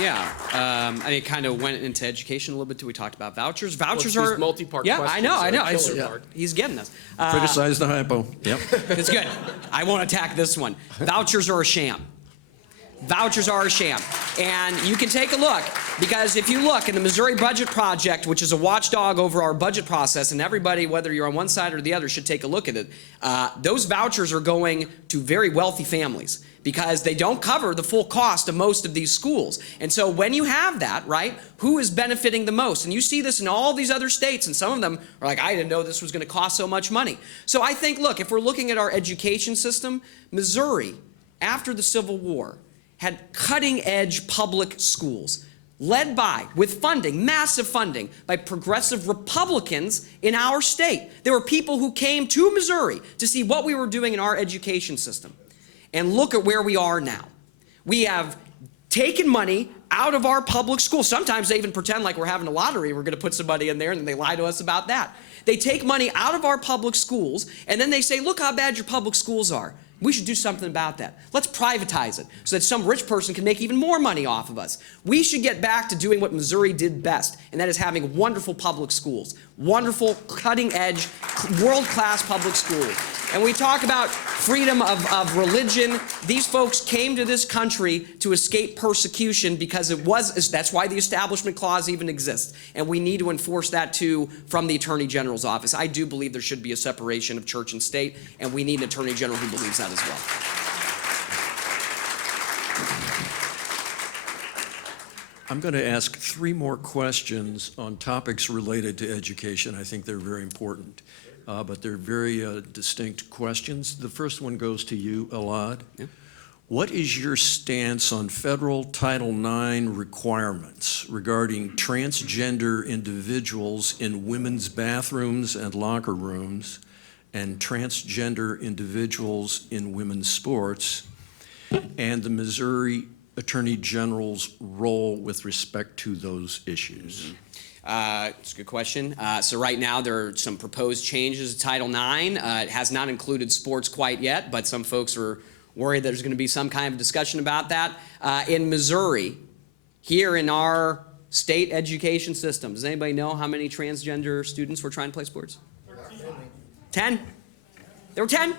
Yeah, I mean, it kind of went into education a little bit too. We talked about vouchers. Vouchers Well, are these multi-part yeah, questions I know. are a killer, Mark. He's getting us. Criticize the hypo. Yep. It's good. I won't attack this one. Vouchers are a sham. Vouchers are a sham. And you can take a look, because if you look in the Missouri Budget Project, which is a watchdog over our budget process, and everybody, whether you're on one side or the other, should take a look at it, those vouchers are going to very wealthy families because they don't cover the full cost of most of these schools. And so when you have that, right, who is benefiting the most? And you see this in all these other states, and some of them are like, I didn't know this was going to cost so much money. So I think, look, if we're looking at our education system, Missouri, after the Civil War, had cutting-edge public schools, led by, with funding, massive funding, by progressive Republicans in our state. There were people who came to Missouri to see what we were doing in our education system. And look at where we are now. We have taken money out of our public schools. Sometimes they even pretend like we're having a lottery. We're going to put somebody in there, and then they lie to us about that. They take money out of our public schools, and then they say, look how bad your public schools are. We should do something about that. Let's privatize it so that some rich person can make even more money off of us. We should get back to doing what Missouri did best, and that is having wonderful public schools, wonderful, cutting-edge, world-class public schools. And we talk about freedom of religion. These folks came to this country to escape persecution because that's why the Establishment Clause even exists. And we need to enforce that too from the Attorney General's office. I do believe there should be a separation of church and state, and we need an Attorney General who believes that as well. I'm going to ask 3 more questions on topics related to education. I think they're very important. But they're very distinct questions. The first one goes to you, Elad. Yeah. What is your stance on federal Title IX requirements regarding transgender individuals in women's bathrooms and locker rooms and transgender individuals in women's sports, and the Missouri Attorney General's role with respect to those issues? Mm-hmm. It's a good question. So right now there are some proposed changes to Title IX. It has not included sports quite yet, but some folks are worried there's going to be some kind of discussion about that. In Missouri, here in our state education system, does anybody know how many transgender students were trying to play sports? 10? There were 10?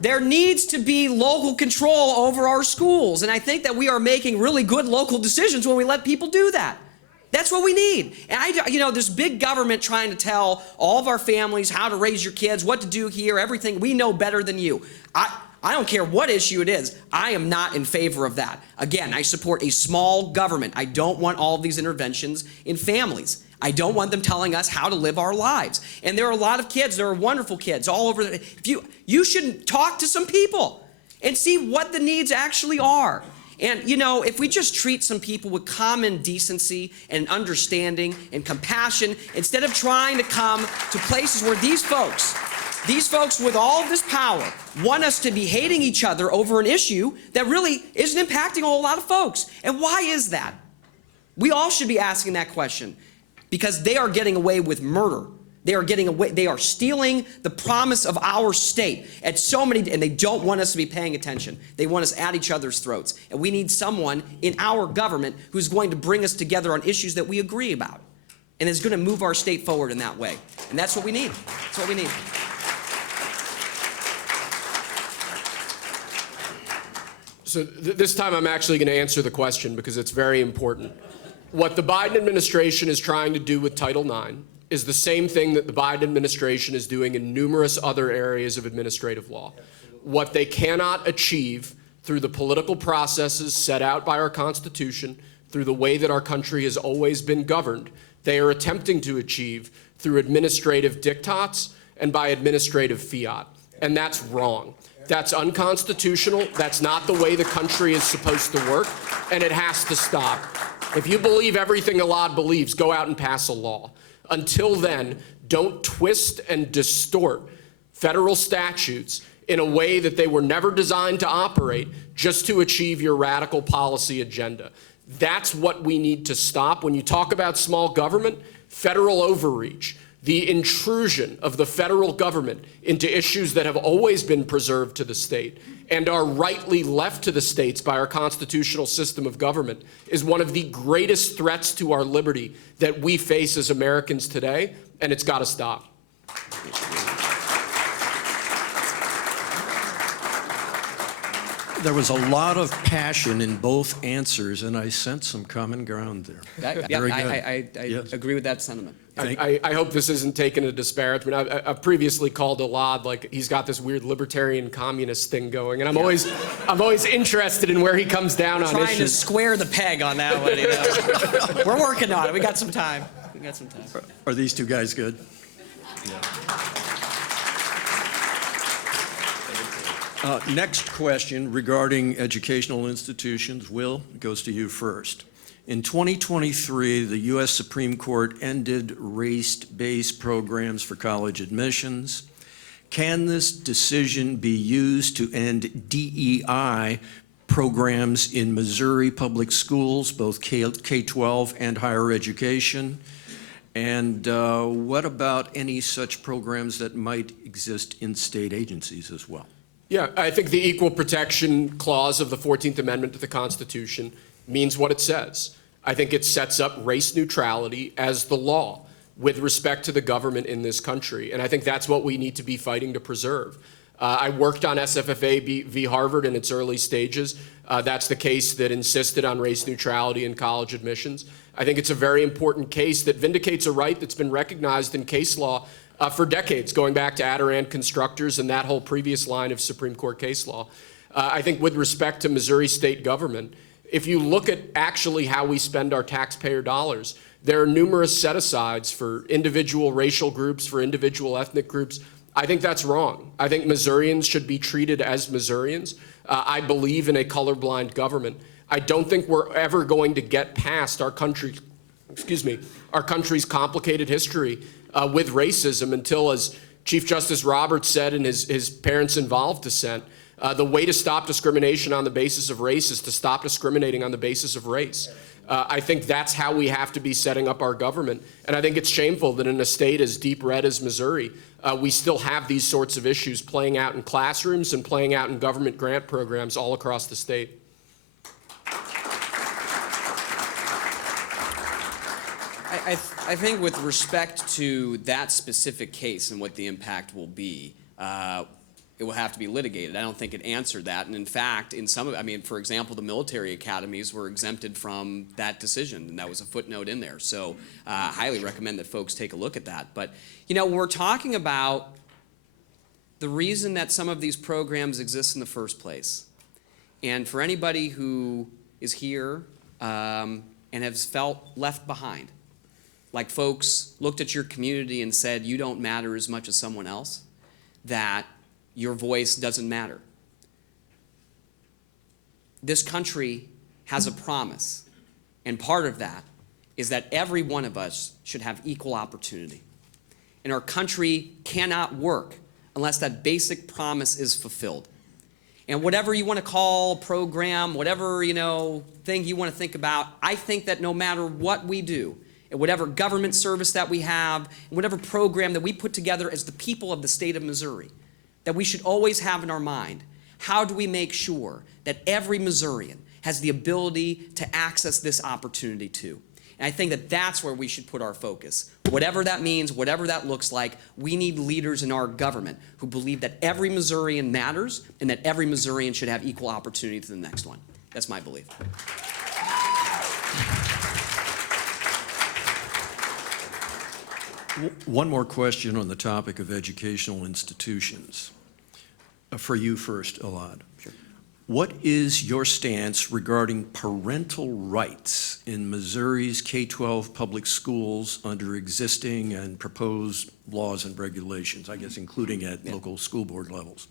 There needs to be local control over our schools, and I think that we are making really good local decisions when we let people do that. That's what we need. And this big government trying to tell all of our families how to raise your kids, what to do here, everything, we know better than you. I don't care what issue it is. I am not in favor of that. Again, I support a small government. I don't want all of these interventions in families. I don't want them telling us how to live our lives. And there are a lot of kids, there are wonderful kids all over. You should talk to some people and see what the needs actually are. And, if we just treat some people with common decency and understanding and compassion, instead of trying to come to places where these folks with all of this power want us to be hating each other over an issue that really isn't impacting a whole lot of folks. And why is that? We all should be asking that question, because they are getting away with murder. They are stealing the promise of our state at so many, and they don't want us to be paying attention. They want us at each other's throats. And we need someone in our government who's going to bring us together on issues that we agree about, and is going to move our state forward in that way. And that's what we need. That's what we need. So this time I'm actually going to answer the question because it's very important. What the Biden administration is trying to do with Title IX is the same thing that the Biden administration is doing in numerous other areas of administrative law. What they cannot achieve through the political processes set out by our Constitution, through the way that our country has always been governed, they are attempting to achieve through administrative diktats and by administrative fiat. And that's wrong. That's unconstitutional. That's not the way the country is supposed to work, and it has to stop. If you believe everything Elad believes, go out and pass a law. Until then, don't twist and distort federal statutes in a way that they were never designed to operate just to achieve your radical policy agenda. That's what we need to stop. When you talk about small government, federal overreach, the intrusion of the federal government into issues that have always been preserved to the state and are rightly left to the states by our constitutional system of government is one of the greatest threats to our liberty that we face as Americans today, and it's got to stop. There was a lot of passion in both answers, and I sense some common ground there. Very good. I Yes. agree with that sentiment. I hope this isn't taken a disparagement. I've previously called Elad like he's got this weird libertarian communist thing going, and I'm always interested in where he comes down on Trying to issues. square the peg on that one. We're working on it. We got some time. Are these two guys good? Next question regarding educational institutions. Will, it goes to you first. In 2023, the U.S. Supreme Court ended race-based programs for college admissions. Can this decision be used to end DEI programs in Missouri public schools, both K-12 and higher education? And what about any such programs that might exist in state agencies as well? Yeah, I think the Equal Protection Clause of the 14th Amendment to the Constitution means what it says. I think it sets up race neutrality as the law with respect to the government in this country. And I think that's what we need to be fighting to preserve. I worked on SFFA v. Harvard in its early stages. That's the case that insisted on race neutrality in college admissions. I think it's a very important case that vindicates a right that's been recognized in case law for decades, going back to Adirondack constructors and that whole previous line of Supreme Court case law. I think with respect to Missouri state government, if you look at actually how we spend our taxpayer dollars, there are numerous set-asides for individual racial groups, for individual ethnic groups. I think that's wrong. I think Missourians should be treated as Missourians. I believe in a colorblind government. I don't think we're ever going to get past our country's complicated history with racism until, as Chief Justice Roberts said in his parents-involved dissent, the way to stop discrimination on the basis of race is to stop discriminating on the basis of race. I think that's how we have to be setting up our government. And I think it's shameful that in a state as deep red as Missouri, we still have these sorts of issues playing out in classrooms and playing out in government grant programs all across the state. I think with respect to that specific case and what the impact will be, it will have to be litigated. I don't think it answered that. And in fact, in some of, I mean, for example, the military academies were exempted from that decision, and that was a footnote in there. So I highly recommend that folks take a look at that. But, you know, we're talking about the reason that some of these programs exist in the first place. And for anybody who is here and has felt left behind, like folks looked at your community and said, you don't matter as much as someone else, that your voice doesn't matter. This country has a promise, and part of that is that every one of us should have equal opportunity. And our country cannot work unless that basic promise is fulfilled. And whatever you want to call a program, whatever, thing you want to think about, I think that no matter what we do, and whatever government service that we have, and whatever program that we put together as the people of the state of Missouri, that we should always have in our mind, how do we make sure that every Missourian has the ability to access this opportunity too? And I think that that's where we should put our focus. Whatever that means, whatever that looks like, we need leaders in our government who believe that every Missourian matters and that every Missourian should have equal opportunity to the next one. That's my belief. One more question on the topic of educational institutions. For you first, Elad. Sure. What is your stance regarding parental rights in Missouri's K-12 public schools under existing and proposed laws and regulations, I guess including at local school board levels?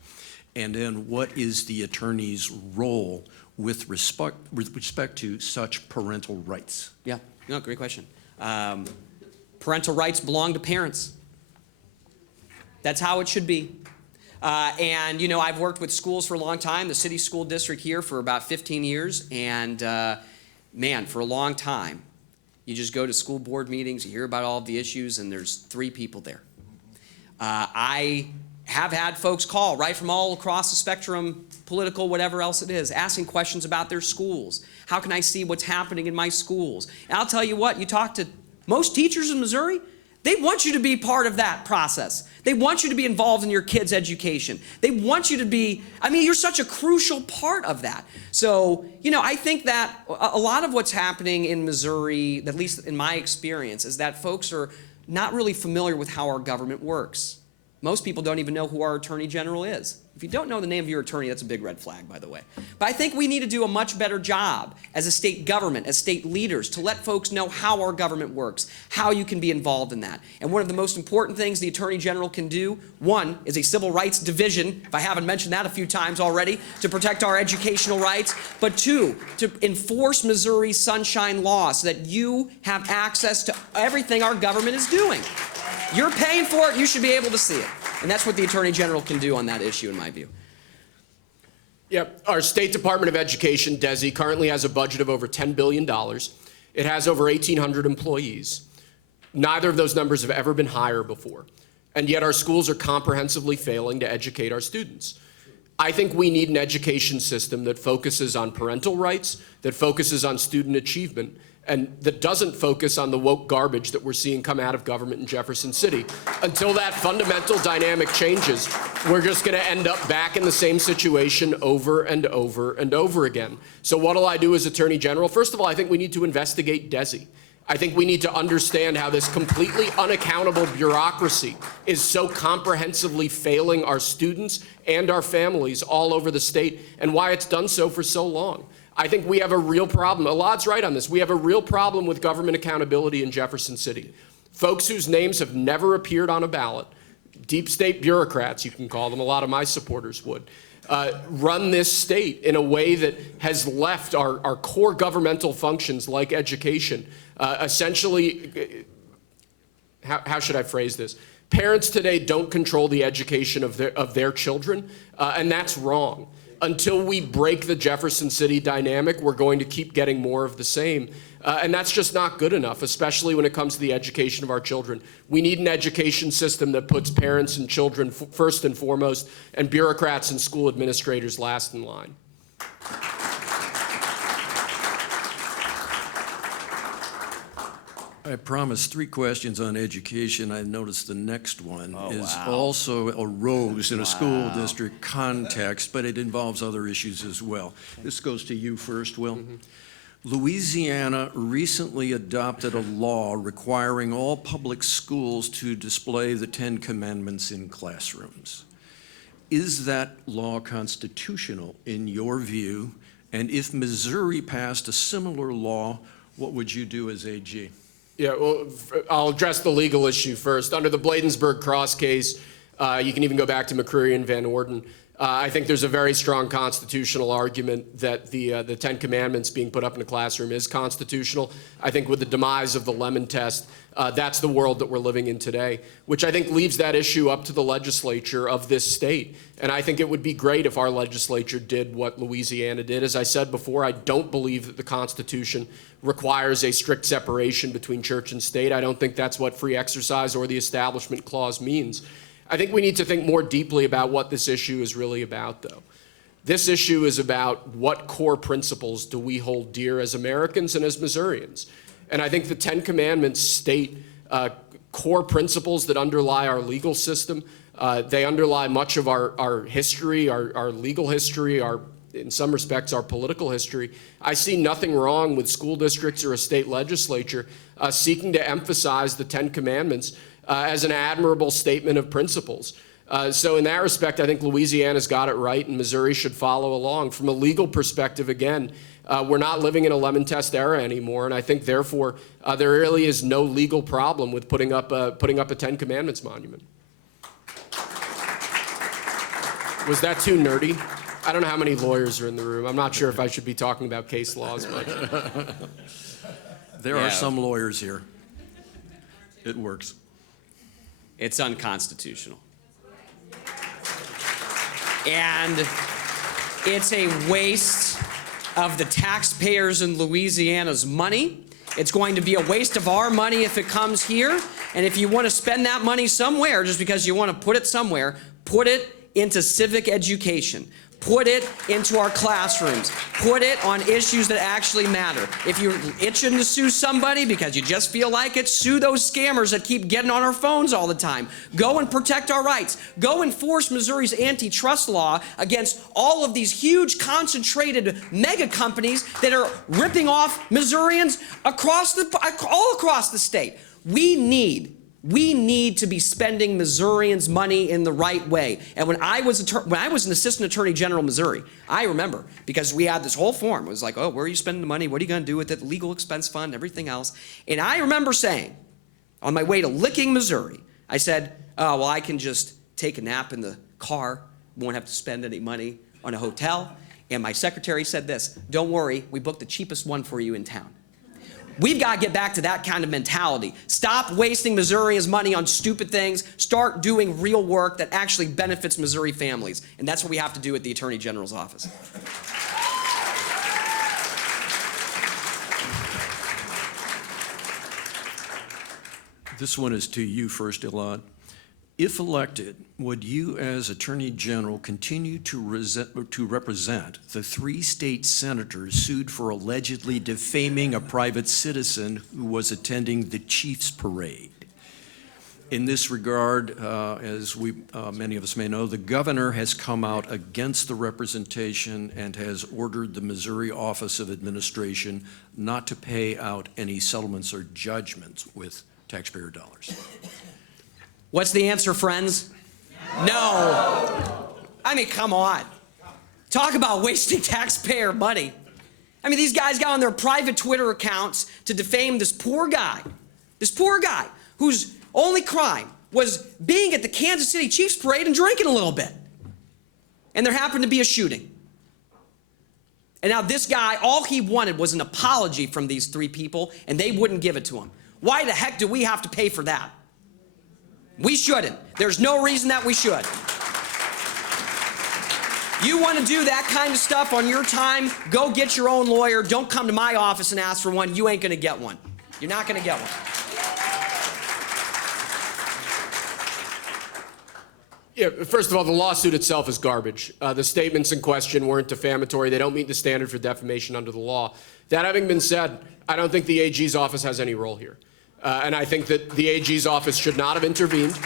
And then what is the attorney's role with respect to such parental rights? Yeah, no, great question. Parental rights belong to parents. That's how it should be. And, I've worked with schools for a long time, the city school district here for about 15 years. And, man, for a long time, you just go to school board meetings, you hear about all of the issues, and there's 3 people there. I have had folks call right from all across the spectrum, political, whatever else it is, asking questions about their schools. How can I see what's happening in my schools? And I'll tell you what, you talk to most teachers in Missouri, they want you to be part of that process. They want you to be involved in your kids' education. They want you to be, you're such a crucial part of that. So, I think that a lot of what's happening in Missouri, at least in my experience, is that folks are not really familiar with how our government works. most people don't even know who our Attorney General is. If you don't know the name of your attorney, that's a big red flag, by the way. But I think we need to do a much better job as a state government, as state leaders, to let folks know how our government works, how you can be involved in that. And one of the most important things the Attorney General can do, one, is a civil rights division, if I haven't mentioned that a few times already, to protect our educational rights. But two, to enforce Missouri's Sunshine Law so that you have access to everything our government is doing. You're paying for it, you should be able to see it. And that's what the Attorney General can do on that issue, in my view. Yep, our State Department of Education, DESE, currently has a budget of over $10 billion. It has over 1,800 employees. Neither of those numbers have ever been higher before. And yet our schools are comprehensively failing to educate our students. I think we need an education system that focuses on parental rights, that focuses on student achievement, and that doesn't focus on the woke garbage that we're seeing come out of government in Jefferson City. Until that fundamental dynamic changes, we're just going to end up back in the same situation over and over and over again. So what'll I do as Attorney General? First of all, I think we need to investigate DESE. I think we need to understand how this completely unaccountable bureaucracy is so comprehensively failing our students and our families all over the state, and why it's done so for so long. I think we have a real problem. Elad's right on this. We have a real problem with government accountability in Jefferson City. Folks whose names have never appeared on a ballot, deep state bureaucrats, you can call them, a lot of my supporters would, run this state in a way that has left our core governmental functions like education essentially, how should I phrase this? Parents today don't control the education of their children, and that's wrong. Until we break the Jefferson City dynamic, we're going to keep getting more of the same. And that's just not good enough, especially when it comes to the education of our children. We need an education system that puts parents and children first and foremost, and bureaucrats and school administrators last in line. I promised 3 questions on education. I noticed the next one also arose in a school district context, but it involves other issues as well. This goes to you first, Will. Louisiana recently adopted a law requiring all public schools to display the 10 Commandments in classrooms. Is that law constitutional in your view? And if Missouri passed a similar law, what would you do as AG? Yeah, well, I'll address the legal issue first. Under the Bladensburg Cross case, you can even go back to McCreary and Van Orden. I think there's a very strong constitutional argument that the 10 Commandments being put up in a classroom is constitutional. I think with the demise of the Lemon Test, that's the world that we're living in today, which I think leaves that issue up to the legislature of this state. And I think it would be great if our legislature did what Louisiana did. As I said before, I don't believe that the Constitution requires a strict separation between church and state. I don't think that's what free exercise or the Establishment Clause means. I think we need to think more deeply about what this issue is really about, though. This issue is about what core principles do we hold dear as Americans and as Missourians. And I think the 10 Commandments state core principles that underlie our legal system. They underlie much of our history, our legal history, in some respects, our political history. I see nothing wrong with school districts or a state legislature seeking to emphasize the 10 Commandments as an admirable statement of principles. So in that respect, I think Louisiana's got it right, and Missouri should follow along. From a legal perspective, again, we're not living in a Lemon Test era anymore, and I think, therefore, there really is no legal problem with putting up a 10 Commandments monument. Was that too nerdy? I don't know how many lawyers are in the room. I'm not sure if I should be talking about case laws much. There are some lawyers here. It works. It's unconstitutional. And it's a waste of the taxpayers in Louisiana's money. It's going to be a waste of our money if it comes here. And if you want to spend that money somewhere, just because you want to put it somewhere, put it into civic education. Put it into our classrooms. Put it on issues that actually matter. If you're itching to sue somebody because you just feel like it, sue those scammers that keep getting on our phones all the time. Go and protect our rights. Go enforce Missouri's antitrust law against all of these huge concentrated mega companies that are ripping off Missourians all across the state. We need We need to be spending Missourians' money in the right way. And when I was an assistant attorney general in Missouri, I remember, because we had this whole form. It was like, oh, where are you spending the money? What are you going to do with it? Legal expense fund, everything else. And I remember saying, on my way to Licking, Missouri, I said, oh, well, I can just take a nap in the car. Won't have to spend any money on a hotel. And my secretary said this, don't worry, we booked the cheapest one for you in town. We've got to get back to that kind of mentality. Stop wasting Missourians' money on stupid things. Start doing real work that actually benefits Missouri families. And that's what we have to do at the Attorney General's office. This one is to you first, Elad. If elected, would you as Attorney General continue to represent the 3 state senators sued for allegedly defaming a private citizen who was attending the Chiefs parade? In this regard, as many of us may know, the governor has come out against the representation and has ordered the Missouri Office of Administration not to pay out any settlements or judgments with taxpayer dollars. What's the answer, friends? No. I mean, come on. Talk about wasting taxpayer money. I mean, these guys got on their private Twitter accounts to defame this poor guy whose only crime was being at the Kansas City Chiefs parade and drinking a little bit. And there happened to be a shooting. And now this guy, all he wanted was an apology from these 3 people, and they wouldn't give it to him. Why the heck do we have to pay for that? We shouldn't. There's no reason that we should. You want to do that kind of stuff on your time, go get your own lawyer. Don't come to my office and ask for one. You ain't going to get one. You're not going to get one. Yeah, first of all, the lawsuit itself is garbage. The statements in question weren't defamatory. They don't meet the standard for defamation under the law. That having been said, I don't think the AG's office has any role here. And I think that the AG's office should not have intervened.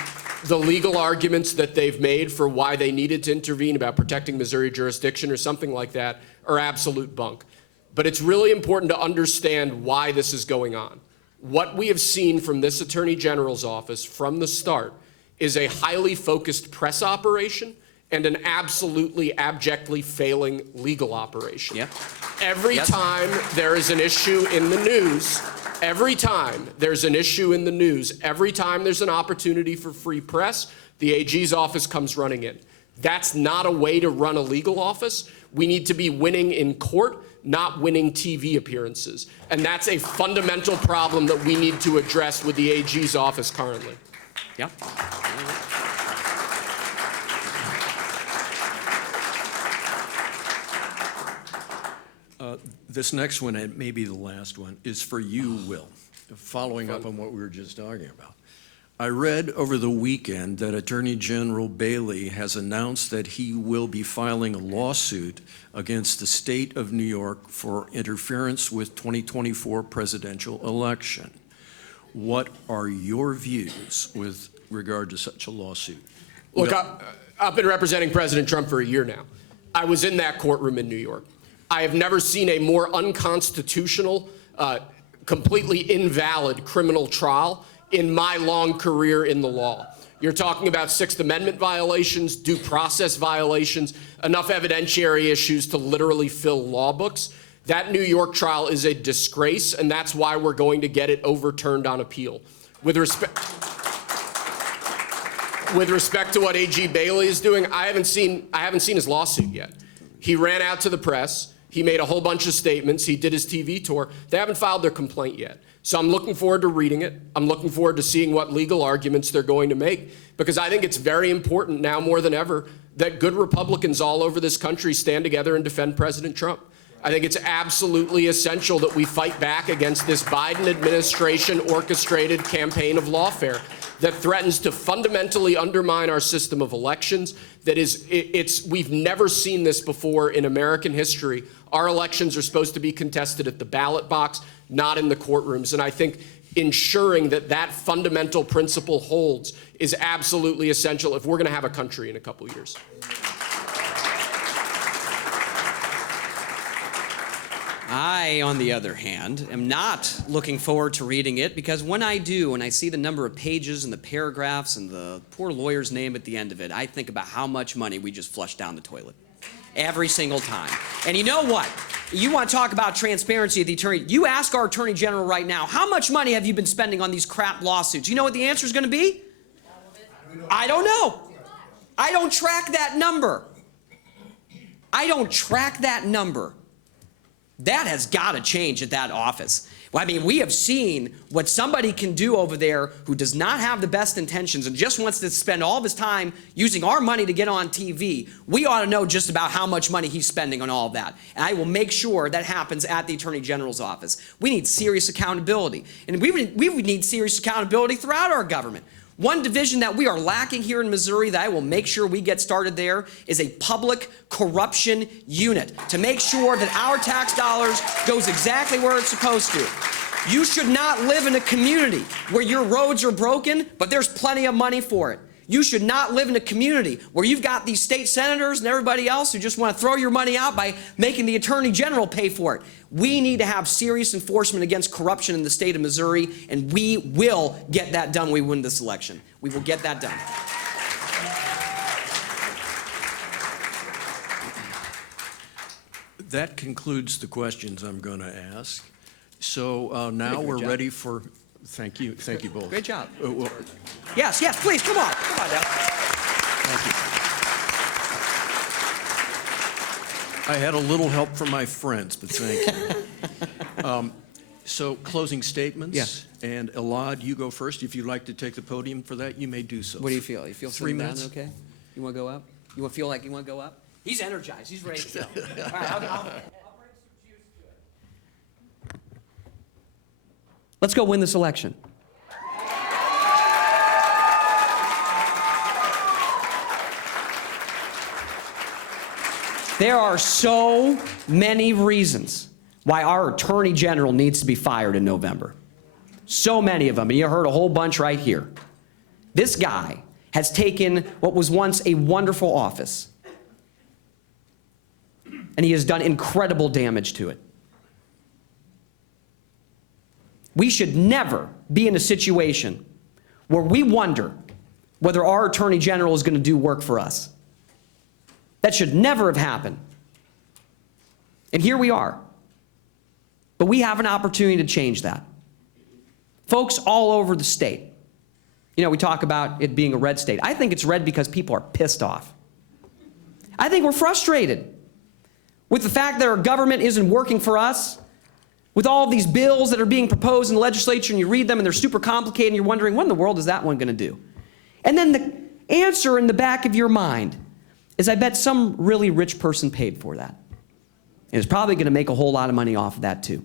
The legal arguments that they've made for why they needed to intervene about protecting Missouri jurisdiction or something like that are absolute bunk. But it's really important to understand why this is going on. What we have seen from this Attorney General's office from the start is a highly focused press operation and an absolutely abjectly failing legal operation. Yeah. Every time there is an issue in the news, every time there's an opportunity for free press, the AG's office comes running in. That's not a way to run a legal office. We need to be winning in court, not winning TV appearances. And that's a fundamental problem that we need to address with the AG's office currently. Yeah. This next one, and maybe the last one, is for you, Will, following up on what we were just talking about. I read over the weekend that Attorney General Bailey has announced that he will be filing a lawsuit against the state of New York for interference with 2024 presidential election. What are your views with regard to such a lawsuit? Look, I've been representing President Trump for a year now. I was in that courtroom in New York. I have never seen a more unconstitutional, completely invalid criminal trial in my long career in the law. You're talking about Sixth Amendment violations, due process violations, enough evidentiary issues to literally fill law books. That New York trial is a disgrace, and that's why we're going to get it overturned on appeal. With respect to what AG Bailey is doing, I haven't seen his lawsuit yet. He ran out to the press. He made a whole bunch of statements. He did his TV tour. They haven't filed their complaint yet. So I'm looking forward to reading it. I'm looking forward to seeing what legal arguments they're going to make, because I think it's very important now more than ever that good Republicans all over this country stand together and defend President Trump. I think it's absolutely essential that we fight back against this Biden administration orchestrated campaign of lawfare that threatens to fundamentally undermine our system of elections. We've never seen this before in American history. Our elections are supposed to be contested at the ballot box, not in the courtrooms. And I think ensuring that that fundamental principle holds is absolutely essential if we're going to have a country in a couple years. I, on the other hand, am not looking forward to reading it, because when I do, and I see the number of pages and the paragraphs and the poor lawyer's name at the end of it, I think about how much money we just flushed down the toilet. Every single time. And you know what? You want to talk about transparency at the attorney. You ask our attorney general right now, how much money have you been spending on these crap lawsuits? You know what the answer is going to be? I don't know. I don't track that number. I don't track that number. That has got to change at that office. Well, I mean, we have seen what somebody can do over there who does not have the best intentions and just wants to spend all of his time using our money to get on TV. We ought to know just about how much money he's spending on all of that. And I will make sure that happens at the Attorney General's office. We need serious accountability. And we would need serious accountability throughout our government. One division that we are lacking here in Missouri that I will make sure we get started there is a public corruption unit to make sure that our tax dollars goes exactly where it's supposed to. You should not live in a community where your roads are broken, but there's plenty of money for it. You should not live in a community where you've got these state senators and everybody else who just want to throw your money out by making the Attorney General pay for it. We need to have serious enforcement against corruption in the state of Missouri, and we will get that done when we win this election. We will get that done. That concludes the questions I'm going to ask. So now Great we're job. ready for, thank you both. Great job. Well, Yes, please, come on. Come on now. thank you. I had a little help from my friends, but thank you. So closing statements. Yes. And Elad, you go first. If you'd like to take the podium for that, you may do so. What do you feel? You feel 3 sitting down minutes. okay? You want to go up? You want to feel like you want to go up? He's energized. He's ready to go. All right, I'll bring some juice to it. Let's go win this election. There are so many reasons why our Attorney General needs to be fired in November. So many of them, and you heard a whole bunch right here. This guy has taken what was once a wonderful office, and he has done incredible damage to it. We should never be in a situation where we wonder whether our Attorney General is going to do work for us. That should never have happened. And here we are. But we have an opportunity to change that. Folks all over the state. You know, we talk about it being a red state. I think it's red because people are pissed off. I think we're frustrated with the fact that our government isn't working for us, with all these bills that are being proposed in the legislature, and you read them and they're super complicated and you're wondering, what in the world is that one going to do? And then the answer in the back of your mind is, I bet some really rich person paid for that. And is probably going to make a whole lot of money off of that too.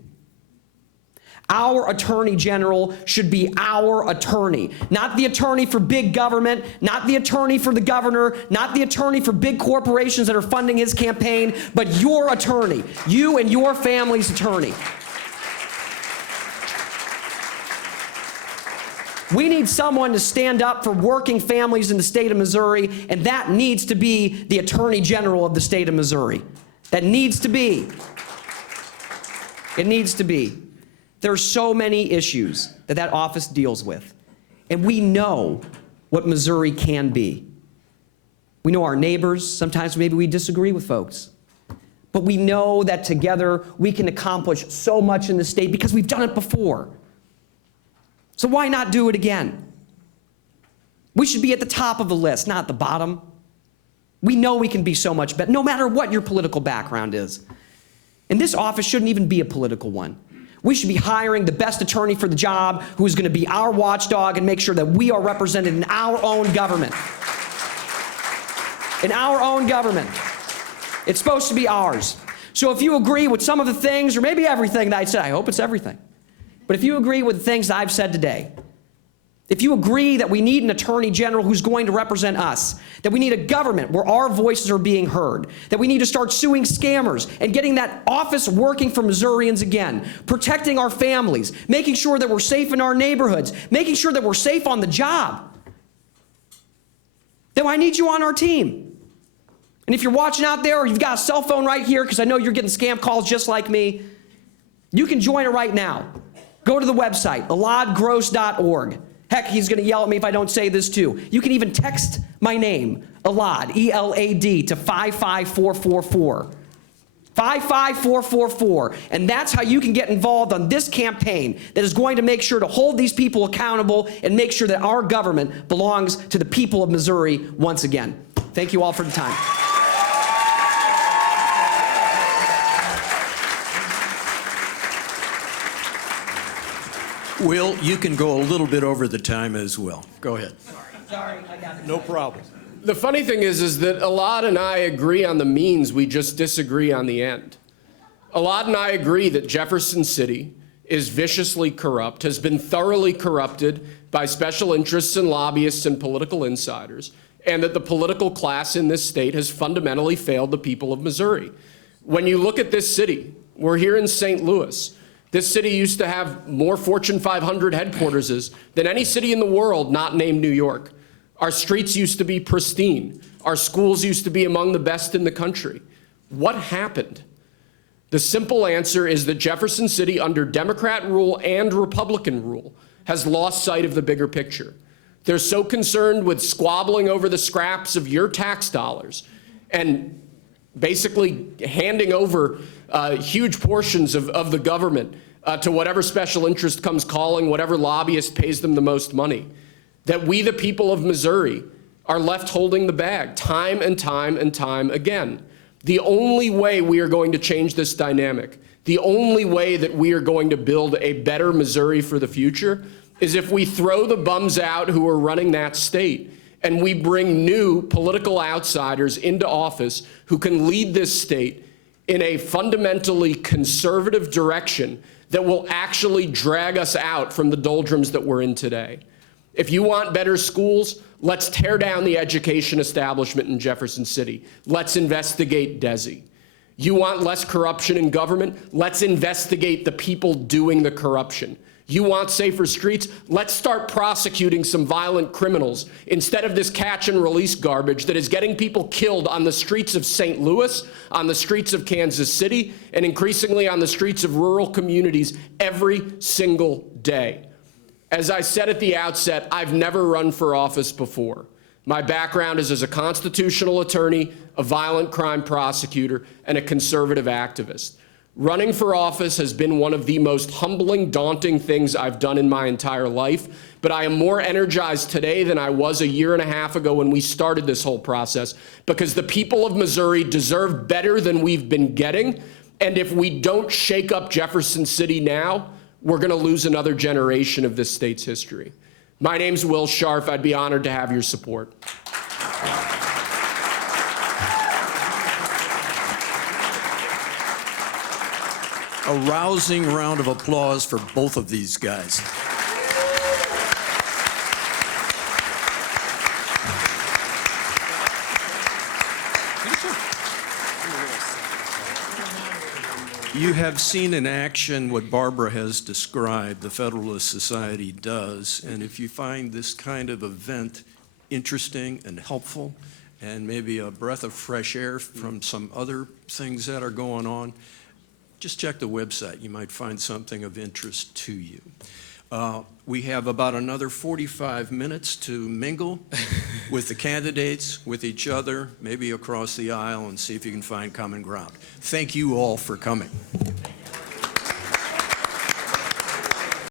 Our Attorney General should be our attorney, not the attorney for big government, not the attorney for the governor, not the attorney for big corporations that are funding his campaign, but your attorney, you and your family's attorney. We need someone to stand up for working families in the state of Missouri, and that needs to be the Attorney General of the state of Missouri. That needs to be. It needs to be. There are so many issues that that office deals with, and we know what Missouri can be. We know our neighbors. Sometimes maybe we disagree with folks. But we know that together we can accomplish so much in the state because we've done it before. So why not do it again? We should be at the top of the list, not the bottom. We know we can be so much better, no matter what your political background is. And this office shouldn't even be a political one. We should be hiring the best attorney for the job, who is going to be our watchdog and make sure that we are represented in our own government. In our own government. It's supposed to be ours. So if you agree with some of the things, or maybe everything that I said, I hope it's everything. But if you agree with the things that I've said today, if you agree that we need an attorney general who's going to represent us, that we need a government where our voices are being heard, that we need to start suing scammers and getting that office working for Missourians again, protecting our families, making sure that we're safe in our neighborhoods, making sure that we're safe on the job, then I need you on our team. And if you're watching out there, or you've got a cell phone right here, because I know you're getting scam calls just like me, You can join it right now. Go to the website, eladgross.org. Heck, he's going to yell at me if I don't say this too. You can even text my name, Elad, E-L-A-D, to 55444. 55444. And that's how you can get involved on this campaign that is going to make sure to hold these people accountable and make sure that our government belongs to the people of Missouri once again. Thank you all for the time. Will, you can go a little bit over the time as well. Go ahead. Sorry, I got it. No problem. The funny thing is that Elad and I agree on the means, we just disagree on the end. Elad and I agree that Jefferson City is viciously corrupt, has been thoroughly corrupted by special interests and lobbyists and political insiders, and that the political class in this state has fundamentally failed the people of Missouri. When you look at this city, we're here in St. Louis. This city used to have more Fortune 500 headquarters than any city in the world not named New York. Our streets used to be pristine. Our schools used to be among the best in the country. What happened? The simple answer is that Jefferson City, under Democrat rule and Republican rule, has lost sight of the bigger picture. They're so concerned with squabbling over the scraps of your tax dollars and basically handing over huge portions of the government to whatever special interest comes calling, whatever lobbyist pays them the most money, that we, the people of Missouri, are left holding the bag time and time and time again. The only way we are going to change this dynamic, the only way that we are going to build a better Missouri for the future, is if we throw the bums out who are running that state and we bring new political outsiders into office who can lead this state in a fundamentally conservative direction that will actually drag us out from the doldrums that we're in today. If you want better schools, let's tear down the education establishment in Jefferson City. Let's investigate DESE. You want less corruption in government? Let's investigate the people doing the corruption. You want safer streets? Let's start prosecuting some violent criminals instead of this catch and release garbage that is getting people killed on the streets of St. Louis, on the streets of Kansas City, and increasingly on the streets of rural communities every single day. As I said at the outset, I've never run for office before. My background is as a constitutional attorney, a violent crime prosecutor, and a conservative activist. Running for office has been one of the most humbling, daunting things I've done in my entire life, but I am more energized today than I was a year and a half ago when we started this whole process, because the people of Missouri deserve better than we've been getting, and if we don't shake up Jefferson City now, we're going to lose another generation of this state's history. My name's Will Scharf. I'd be honored to have your support. A rousing round of applause for both of these guys. You have seen in action what Barbara has described the Federalist Society does, and if you find this kind of event interesting and helpful and maybe a breath of fresh air from some other things that are going on, just check the website. You might find something of interest to you. We have about another 45 minutes to mingle with the candidates, with each other, maybe across the aisle, and see if you can find common ground. Thank you all for coming.